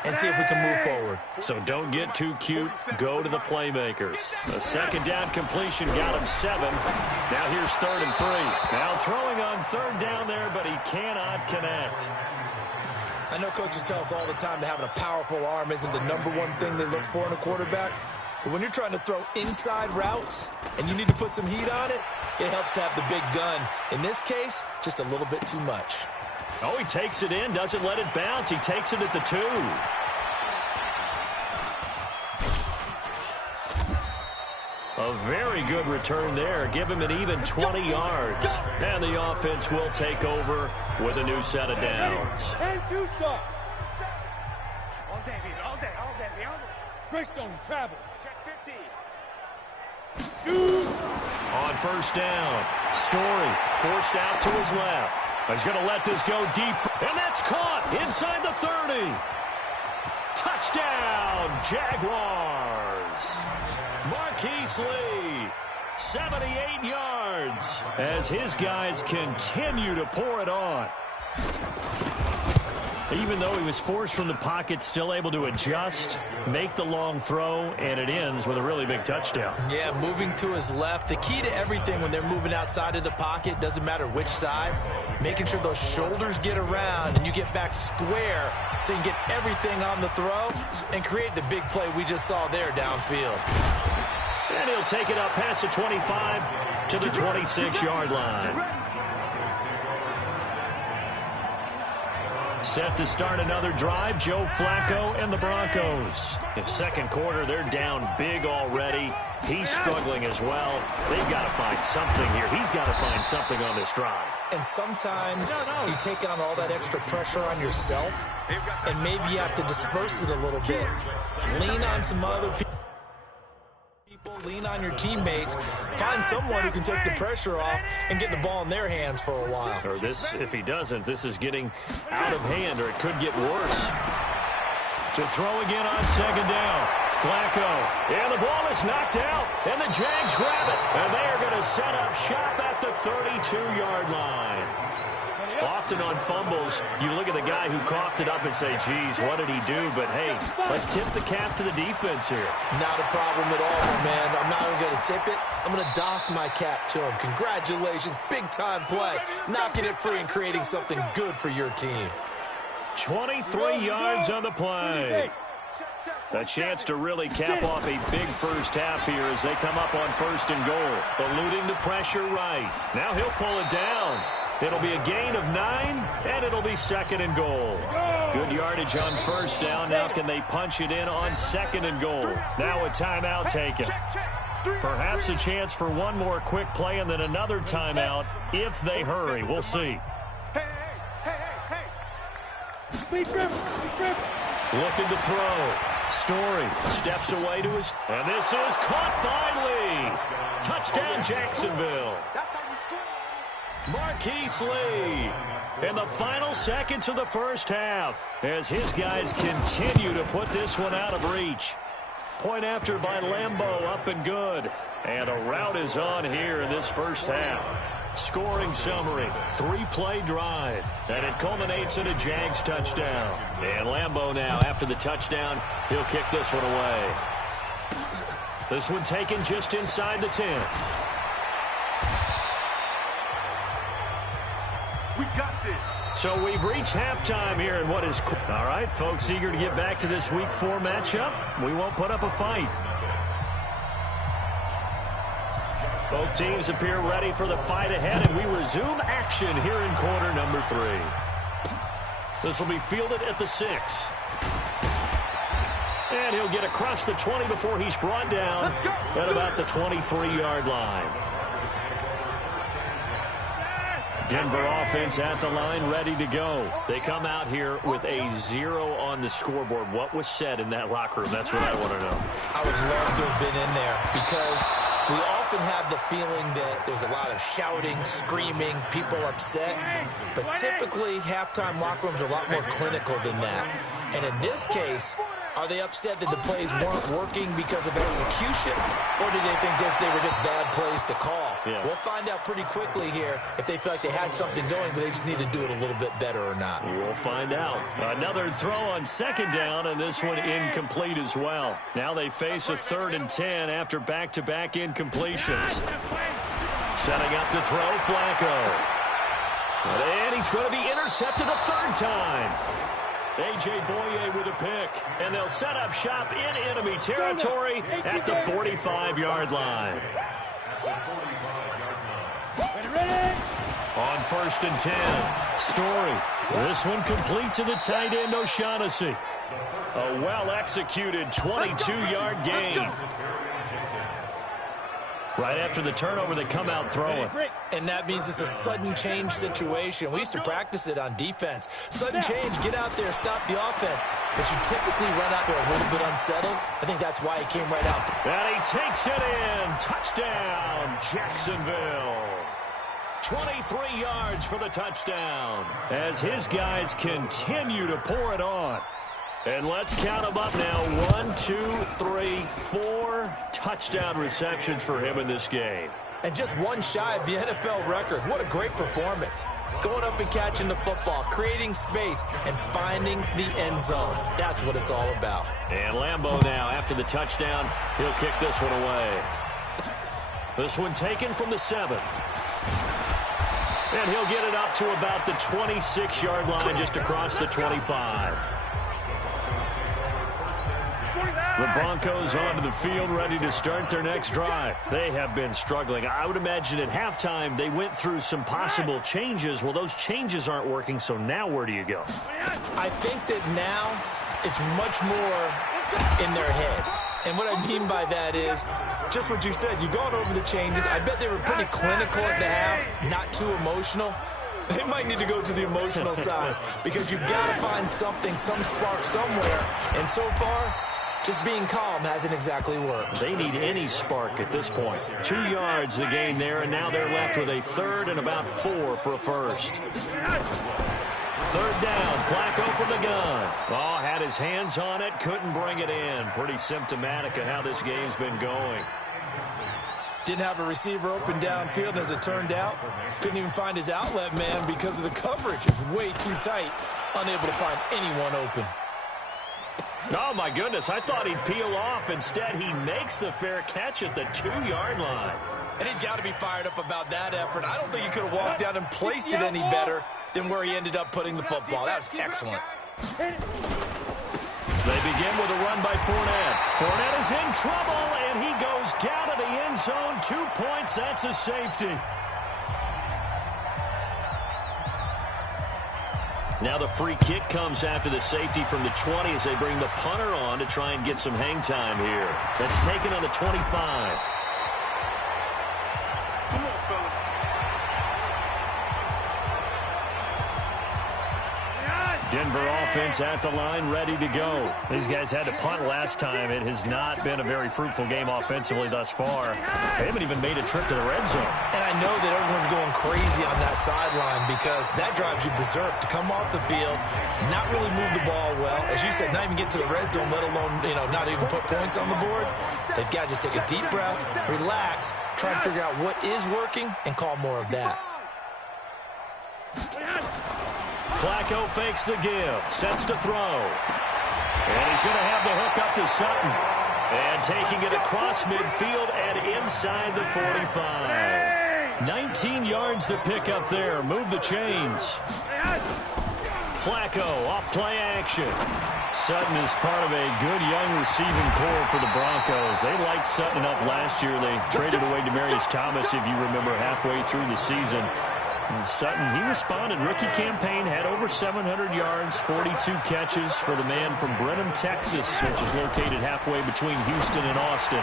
and see if we can move forward. So don't get too cute. Go to the playmakers. A 2nd down completion got him 7. Now here's 3rd and 3. Now throwing on 3rd down there, but he cannot connect. I know coaches tell us all the time that having a powerful arm isn't the #1 thing they look for in a quarterback. But when you're trying to throw inside routes and you need to put some heat on it, it helps to have the big gun. In this case, just a little bit too much. Oh, he takes it in, doesn't let it bounce. He takes it at the 2. A very good return there. Give him an even 20 yards. And the offense will take over with a new set of downs. And two stop. All day, all day, all day. Greystone, travel. Check 50. Shoot. On first down, Story forced out to his left. He's going to let this go deep. And that's caught inside the 30. Touchdown, Jaguars. Marquise Lee, 78 yards, as his guys continue to pour it on. Even though he was forced from the pocket, still able to adjust, make the long throw, and it ends with a really big touchdown. Yeah, moving to his left. The key to everything when they're moving outside of the pocket, doesn't matter which side, making sure those shoulders get around and you get back square so you can get everything on the throw and create the big play we just saw there downfield. And he'll take it up past the 25 to the 26-yard line. Set to start another drive, Joe Flacco and the Broncos. In second quarter, they're down big already. He's struggling as well. They've got to find something here. He's got to find something on this drive. And sometimes you take on all that extra pressure on yourself, and maybe you have to disperse it a little bit. Lean on some other people. Lean on your teammates, find someone who can take the pressure off and get the ball in their hands for a while. Or this, if he doesn't, this is getting out of hand, or it could get worse. To throw again on second down. Flacco, and the ball is knocked out, and the Jags grab it, and they are going to set up shop at the 32-yard line. Often on fumbles, you look at the guy who coughed it up and say, geez, what did he do? But, hey, let's tip the cap to the defense here. Not a problem at all, man. I'm not even going to tip it. I'm going to doff my cap to him. Congratulations, big-time play. Knocking it free and creating something good for your team. 23 yards on the play. A chance to really cap off a big first half here as they come up on first and goal. Eluding the pressure right. Now he'll pull it down. It'll be a gain of 9, and it'll be second and goal. Good yardage on first down. Now can they punch it in on second and goal? Now a timeout taken. Perhaps a chance for one more quick play and then another timeout if they hurry. We'll see. Looking to throw. Story steps away to his... And this is caught by Lee. Touchdown, Jacksonville. Marquise Lee in the final seconds of the first half as his guys continue to put this one out of reach. Point after by Lambeau, up and good. And a rout is on here in this first half. Scoring summary, 3-play drive. And it culminates in a Jags touchdown. And Lambeau now, after the touchdown, he'll kick this one away. This one taken just inside the 10. We got this. So we've reached halftime here in what is... All right, folks, eager to get back to this Week 4 matchup. We won't put up a fight. Both teams appear ready for the fight ahead, and we resume action here in quarter number 3. This will be fielded at the 6. And he'll get across the 20 before he's brought down at about the 23-yard line. Denver offense at the line, ready to go. They come out here with a 0 on the scoreboard. What was said in that locker room? That's what I want to know. I would love to have been in there because we often have the feeling that there's a lot of shouting, screaming, people upset. But typically, halftime locker rooms are a lot more clinical than that. And in this case, are they upset that the plays weren't working because of execution, or did they think they were just bad plays to call? Yeah. We'll find out pretty quickly here if they feel like they had something going, but they just need to do it a little bit better or not. We'll find out. Another throw on second down, and this one incomplete as well. Now they face a 3rd and 10 after back-to-back incompletions. Setting up to throw, Flacco. And he's going to be intercepted a 3rd time. A.J. Boye with a pick, and they'll set up shop in enemy territory at the 45-yard line. On 1st and 10, Story. This one complete to the tight end, O'Shaughnessy. A well-executed 22-yard gain. Right after the turnover, they come out throwing. And that means it's a sudden change situation. We used to practice it on defense. Sudden change, get out there, stop the offense. But you typically run out there a little bit unsettled. I think that's why he came right out. And he takes it in. Touchdown, Jacksonville. 23 yards for the touchdown as his guys continue to pour it on. And let's count them up now. 1, 2, 3, 4 touchdown receptions for him in this game. And just one shy of the NFL record. What a great performance. Going up and catching the football, creating space, and finding the end zone. That's what it's all about. And Lambeau now, after the touchdown, he'll kick this one away. This one taken from the 7. And he'll get it up to about the 26-yard line, just across the 25. The Broncos onto the field, ready to start their next drive. They have been struggling. I would imagine at halftime they went through some possible changes. Well, those changes aren't working, so now where do you go? I think that now it's much more in their head. And what I mean by that is just what you said. You've gone over the changes. I bet they were pretty clinical at the half, not too emotional. They might need to go to the emotional side because you've got to find something, some spark somewhere. And so far, just being calm hasn't exactly worked. They need any spark at this point. 2 yards the gain there, and now they're left with a 3rd and about 4 for a first. 3rd down, Flacco from the gun. Oh, had his hands on it, couldn't bring it in. Pretty symptomatic of how this game's been going. Didn't have a receiver open downfield, as it turned out. Couldn't even find his outlet man because of the coverage. It was way too tight, unable to find anyone open. Oh, my goodness. I thought he'd peel off. Instead, he makes the fair catch at the 2-yard line. And he's got to be fired up about that effort. I don't think he could have walked down and placed it any better than where he ended up putting the football. That was excellent. They begin with a run by Fournette. Fournette is in trouble, and he goes down to the end zone. 2 points. That's a safety. Now the free kick comes after the safety from the 20 as they bring the punter on to try and get some hang time here. That's taken on the 25. Come on, fellas. Denver offense at the line, ready to go. These guys had to punt last time. It has not been a very fruitful game offensively thus far. They haven't even made a trip to the red zone. And I know that everyone's going crazy on that sideline because that drives you berserk to come off the field, not really move the ball well. As you said, not even get to the red zone, let alone, not even put points on the board. They've got to just take a deep breath, relax, try and figure out what is working, and call more of that. Flacco fakes the give, sets to throw. And he's going to have the hook up to Sutton. And taking it across midfield and inside the 45. 19 yards to pick up there. Move the chains. Flacco off play action. Sutton is part of a good young receiving core for the Broncos. They liked Sutton enough last year. They traded away Demaryius Thomas, if you remember, halfway through the season. And Sutton, he responded. Rookie campaign, had over 700 yards, 42 catches for the man from Brenham, Texas, which is located halfway between Houston and Austin.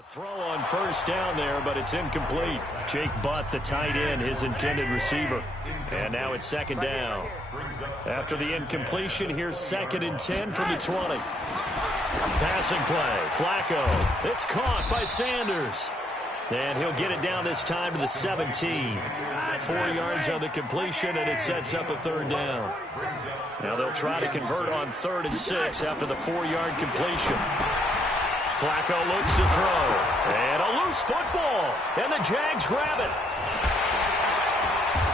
A throw on first down there, but it's incomplete. Jake Butt, the tight end, his intended receiver. And now it's second down. After the incompletion, here's 2nd and 10 from the 20. Passing play, Flacco. It's caught by Sanders. And he'll get it down this time to the 17. 4 yards on the completion, and it sets up a 3rd down. Now they'll try to convert on 3rd and 6 after the 4-yard completion. Flacco looks to throw. And a loose football. And the Jags grab it.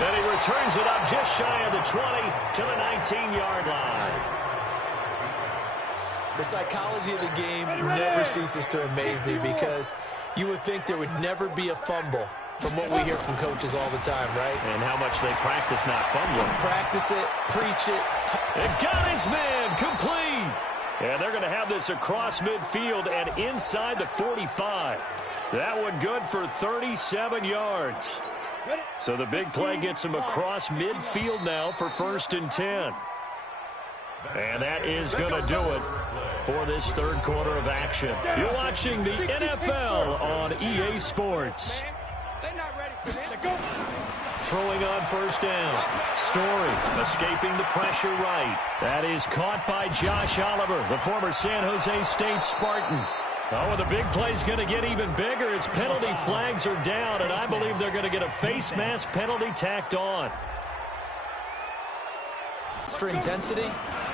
And he returns it up just shy of the 20 to the 19-yard line. The psychology of the game never ceases to amaze me because you would think there would never be a fumble from what we hear from coaches all the time, right? And how much they practice not fumbling. Practice it, preach it. And got his man complete. And they're going to have this across midfield and inside the 45. That one good for 37 yards. So the big play gets him across midfield now for 1st and 10. And that is going to do it for this 3rd quarter of action. You're watching the NFL on EA Sports. Throwing on first down. Story escaping the pressure right. That is caught by Josh Oliver, the former San Jose State Spartan. Oh, and the big play's going to get even bigger as penalty flags are down, and I believe they're going to get a face mask penalty tacked on. Extra intensity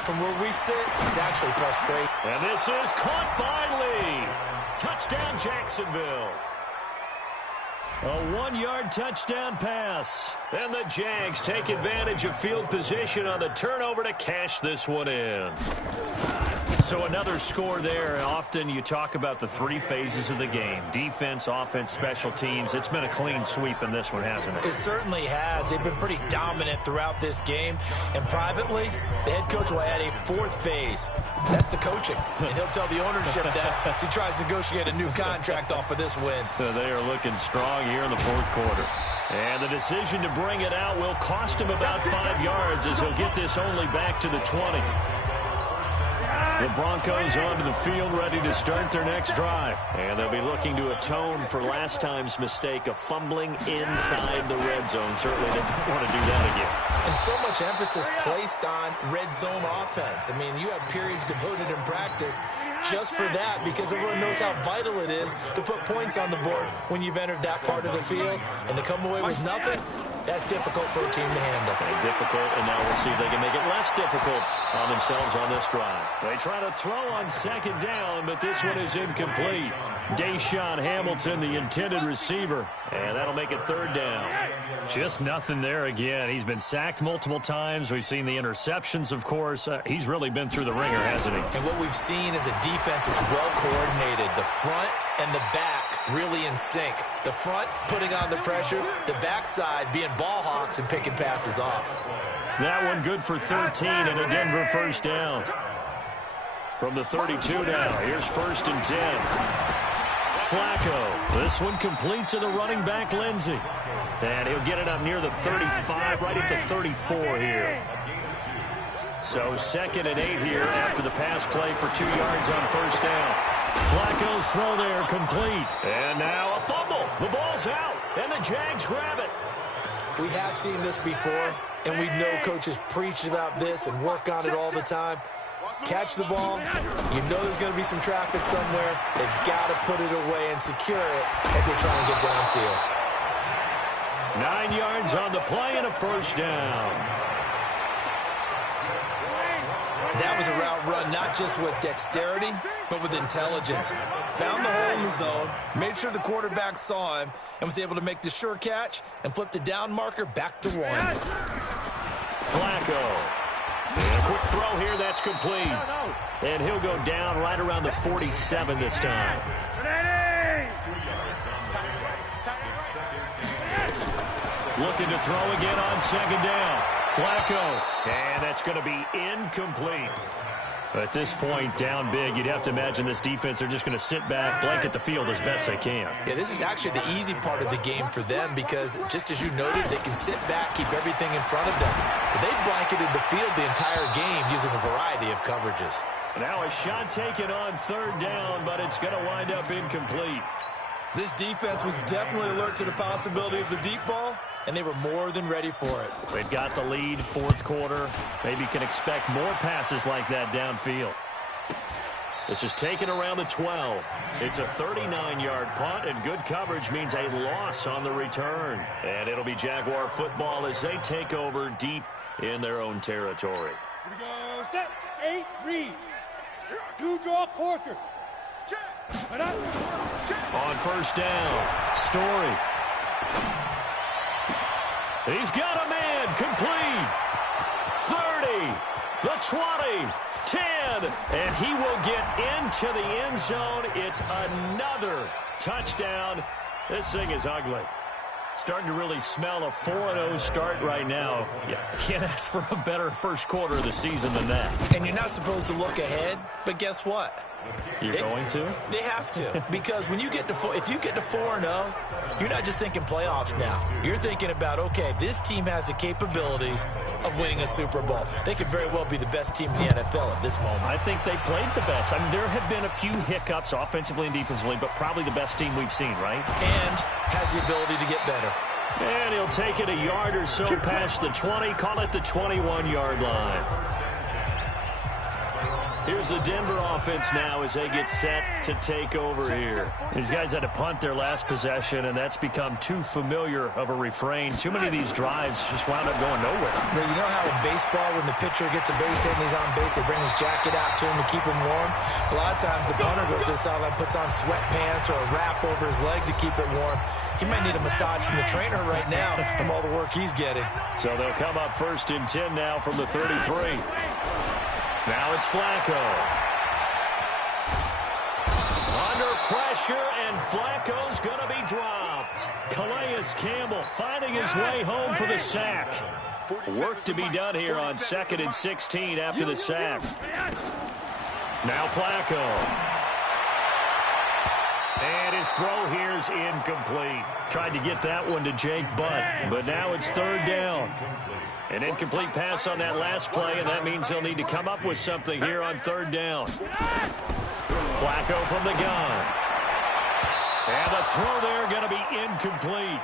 from where we sit is actually frustrating. And this is caught by Lee. Touchdown, Jacksonville. A 1-yard touchdown pass. And the Jags take advantage of field position on the turnover to cash this one in. So another score there. Often you talk about the 3 phases of the game. Defense, offense, special teams. It's been a clean sweep in this one, hasn't it? It certainly has. They've been pretty dominant throughout this game. And privately, the head coach will add a 4th phase. That's the coaching. And he'll tell the ownership that as he tries to negotiate a new contract off of this win. So they are looking strong here in the 4th quarter. And the decision to bring it out will cost him about 5 yards as he'll get this only back to the 20. The Broncos onto the field ready to start their next drive. And they'll be looking to atone for last time's mistake of fumbling inside the red zone. Certainly they don't want to do that again. And so much emphasis placed on red zone offense. I mean, you have periods devoted in practice just for that because everyone knows how vital it is to put points on the board when you've entered that part of the field. And to come away with nothing, that's difficult for a team to handle. And difficult, and now we'll see if they can make it less difficult on themselves on this drive. They try to throw on 2nd down, but this one is incomplete. Deshaun Hamilton, the intended receiver, and that'll make it 3rd down. Just nothing there again. He's been sacked multiple times. We've seen the interceptions, of course. He's really been through the ringer, hasn't he? And what we've seen is a defense is well coordinated. The front and the back really in sync. The front putting on the pressure, the backside being ball hawks and picking passes off. That one good for 13 and a Denver 1st down. From the 32 now, here's 1st and 10. Flacco, this one complete to the running back, Lindsey. And he'll get it up near the 35, right at the 34 here. So 2nd and 8 here after the pass play for 2 yards on 1st down. Flacco's throw there complete. And now a fumble. The ball's out, and the Jags grab it. We have seen this before, and we know coaches preach about this and work on it all the time. Catch the ball. You know there's going to be some traffic somewhere. They've got to put it away and secure it as they try and get downfield. 9 yards on the play and a 1st down. That was a route run not just with dexterity, but with intelligence. Found the hole in the zone, made sure the quarterback saw him, and was able to make the sure catch and flip the down marker back to 1. Flacco. And a quick throw here, that's complete. And he'll go down right around the 47 this time. Looking to throw again on 2nd down. Flacco. And that's going to be incomplete. At this point, down big, you'd have to imagine this defense are just going to sit back, blanket the field as best they can. Yeah, this is actually the easy part of the game for them because, just as you noted, they can sit back, keep everything in front of them. But they've blanketed the field the entire game using a variety of coverages. Now a shot taken on third down, but it's going to wind up incomplete. This defense was definitely alert to the possibility of the deep ball, and they were more than ready for it. They've got the lead, fourth quarter. Maybe can expect more passes like that downfield. This is taken around the 12. It's a 39-yard punt, and good coverage means a loss on the return. And it'll be Jaguar football as they take over deep in their own territory. Here we go. Set. 8, read. Do draw quarters. On first down, Story. He's got a man, complete. 30, the 20, 10, and he will get into the end zone. It's another touchdown. This thing is ugly. Starting to really smell a 4-0 start right now. You can't ask for a better first quarter of the season than that. And you're not supposed to look ahead, but guess what? You're going to? They have to, because when you get to if you get to 4-0, you're not just thinking playoffs now. You're thinking about, okay, this team has the capabilities of winning a Super Bowl. They could very well be the best team in the NFL at this moment. I think they played the best. I mean, there have been a few hiccups offensively and defensively, but probably the best team we've seen, right? And has the ability to get better. And he'll take it a yard or so past the 20, call it the 21-yard line. Here's the Denver offense now as they get set to take over here. These guys had to punt their last possession, and that's become too familiar of a refrain. Too many of these drives just wound up going nowhere. Well, you know how in baseball, when the pitcher gets a base hit and he's on base, they bring his jacket out to him to keep him warm? A lot of times the punter goes to the sideline, puts on sweatpants or a wrap over his leg to keep it warm. He might need a massage from the trainer right now from all the work he's getting. So they'll come up 1st and 10 now from the 33. Now it's Flacco. Under pressure, and Flacco's going to be dropped. Calais Campbell finding his way home for the sack. Work to be done here on 2nd and 16 after the sack. Now Flacco. And his throw here is incomplete. Tried to get that one to Jake Butt, but now it's 3rd down. An incomplete pass on that last play, and that means he'll need to come up with something here on 3rd down. Flacco from the gun. And the throw there going to be incomplete.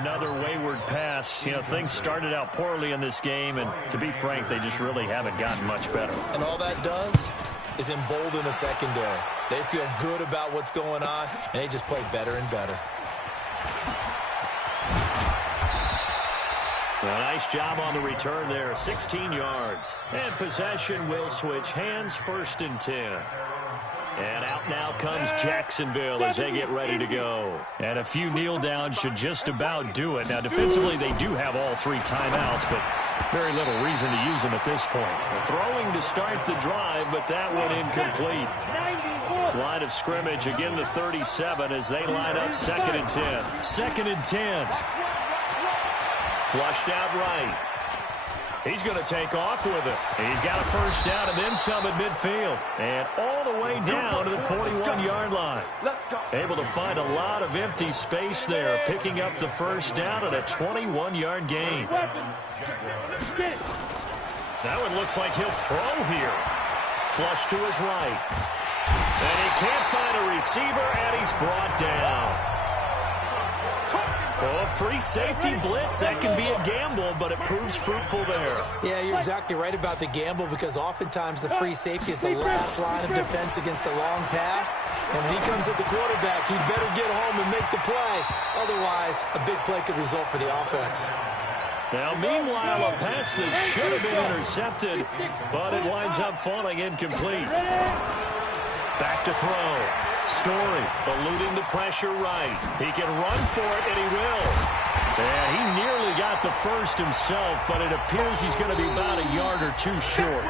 Another wayward pass. You know, things started out poorly in this game, and to be frank, they just really haven't gotten much better. And all that does is embolden the secondary. They feel good about what's going on, and they just play better and better. Well, nice job on the return there, 16 yards. And possession will switch hands, 1st and 10. And out now comes Jacksonville as they get ready to go. And a few kneel downs should just about do it. Now, defensively, they do have all 3 timeouts, but very little reason to use them at this point. Throwing to start the drive, but that one incomplete. Line of scrimmage, again the 37 as they line up 2nd and 10. 2nd and 10. Flushed out right. He's going to take off with it. He's got a 1st down and then some at midfield. And all the way down to the 41-yard line. Able to find a lot of empty space there, picking up the 1st down at a 21-yard gain. That one looks like he'll throw here. Flush to his right. And he can't find a receiver, and he's brought down. Well, a free safety blitz, that can be a gamble, but it proves fruitful there. Yeah, you're exactly right about the gamble, because oftentimes the free safety is the last line of defense against a long pass. And when he comes at the quarterback, he'd better get home and make the play. Otherwise, a big play could result for the offense. Now, meanwhile, a pass that should have been intercepted, but it winds up falling incomplete. Back to throw. Story eluding the pressure right. He can run for it, and he will. And he nearly got the 1st himself, but it appears he's going to be about a yard or 2 short.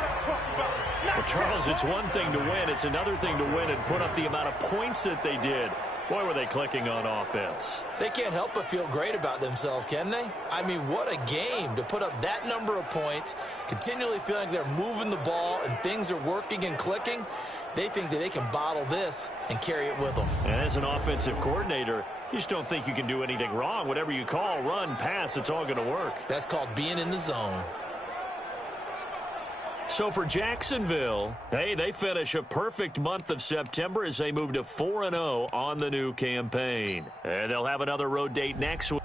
Well, Charles, it's one thing to win. It's another thing to win and put up the amount of points that they did. Boy, were they clicking on offense. They can't help but feel great about themselves, can they? I mean, what a game to put up that number of points, continually feeling like they're moving the ball and things are working and clicking. They think that they can bottle this and carry it with them. And as an offensive coordinator, you just don't think you can do anything wrong. Whatever you call, run, pass, it's all going to work. That's called being in the zone. So for Jacksonville, hey, they finish a perfect month of September as they move to 4-0 on the new campaign. And they'll have another road date next week.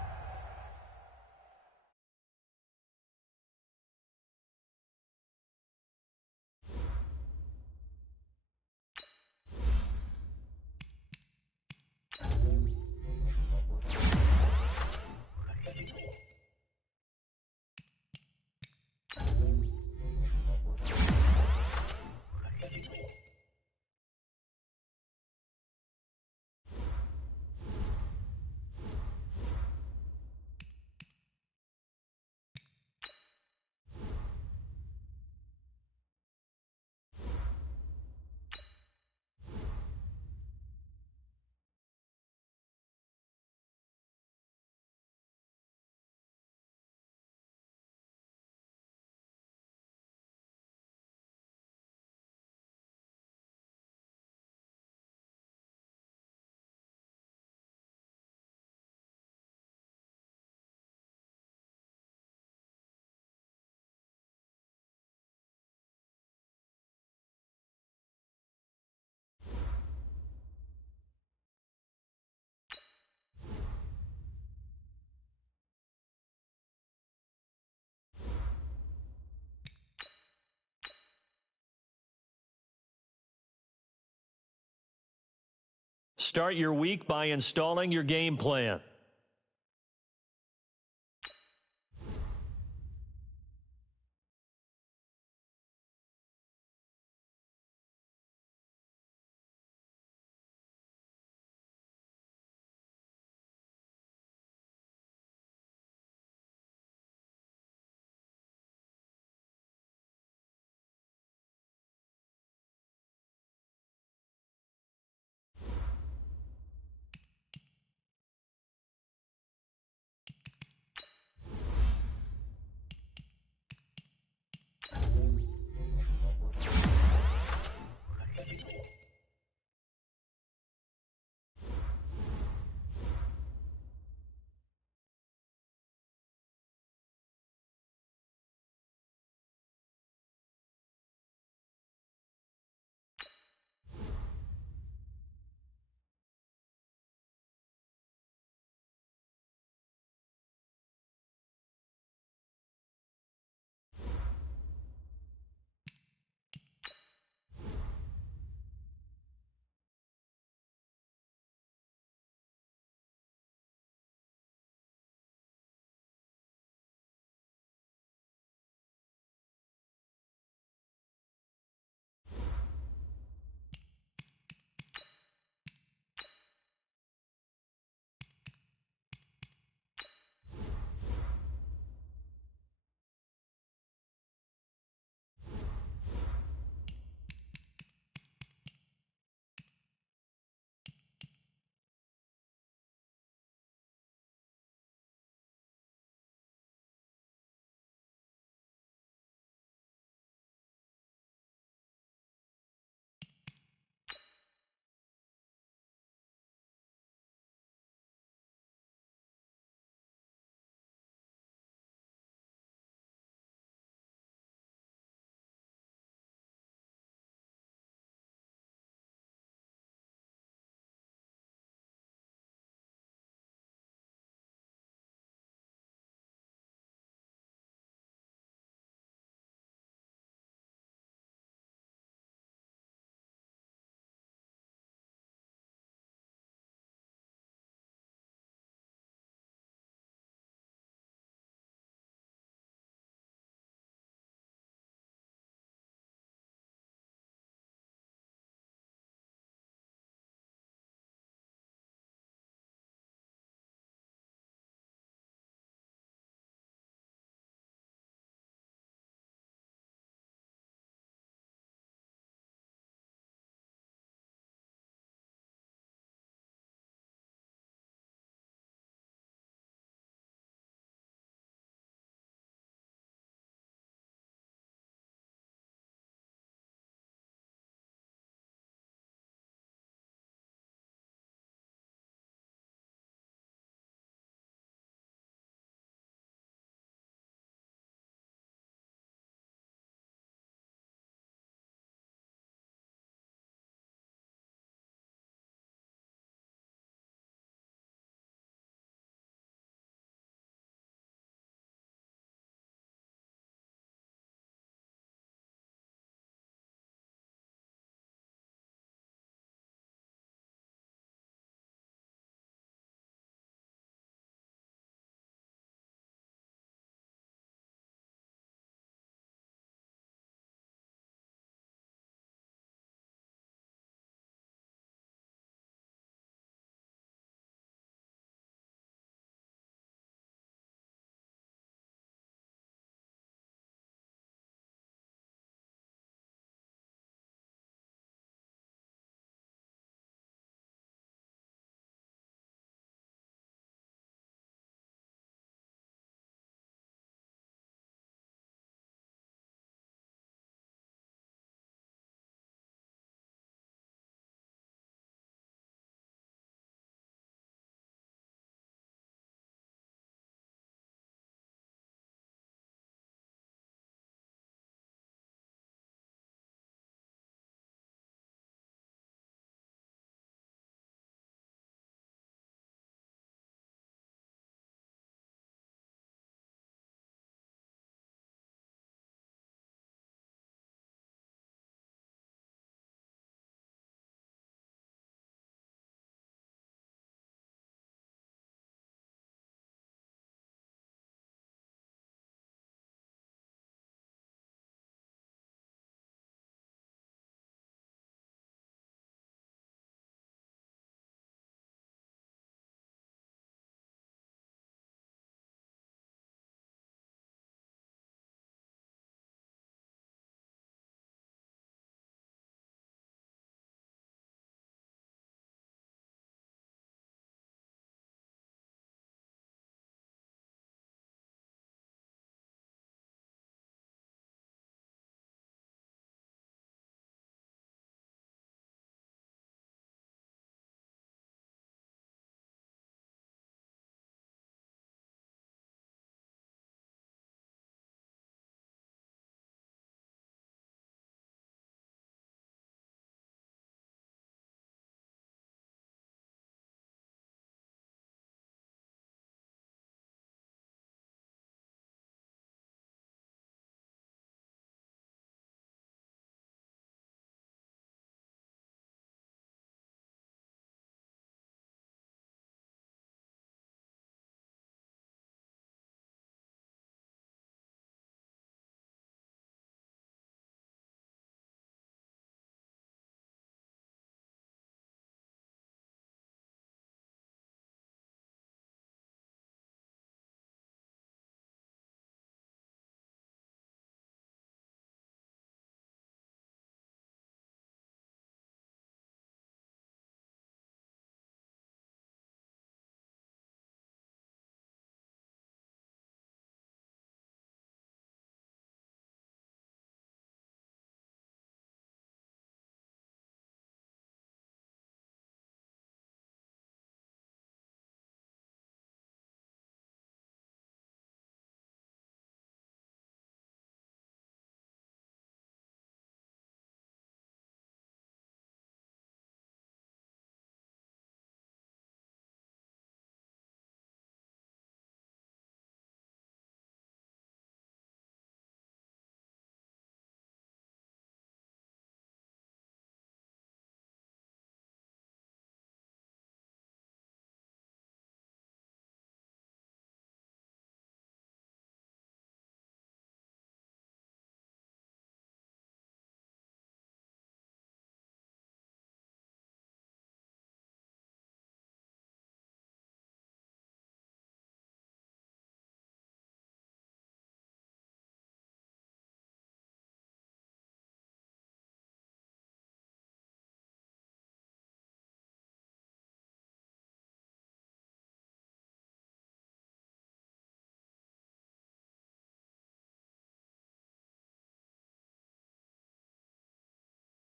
Start your week by installing your game plan.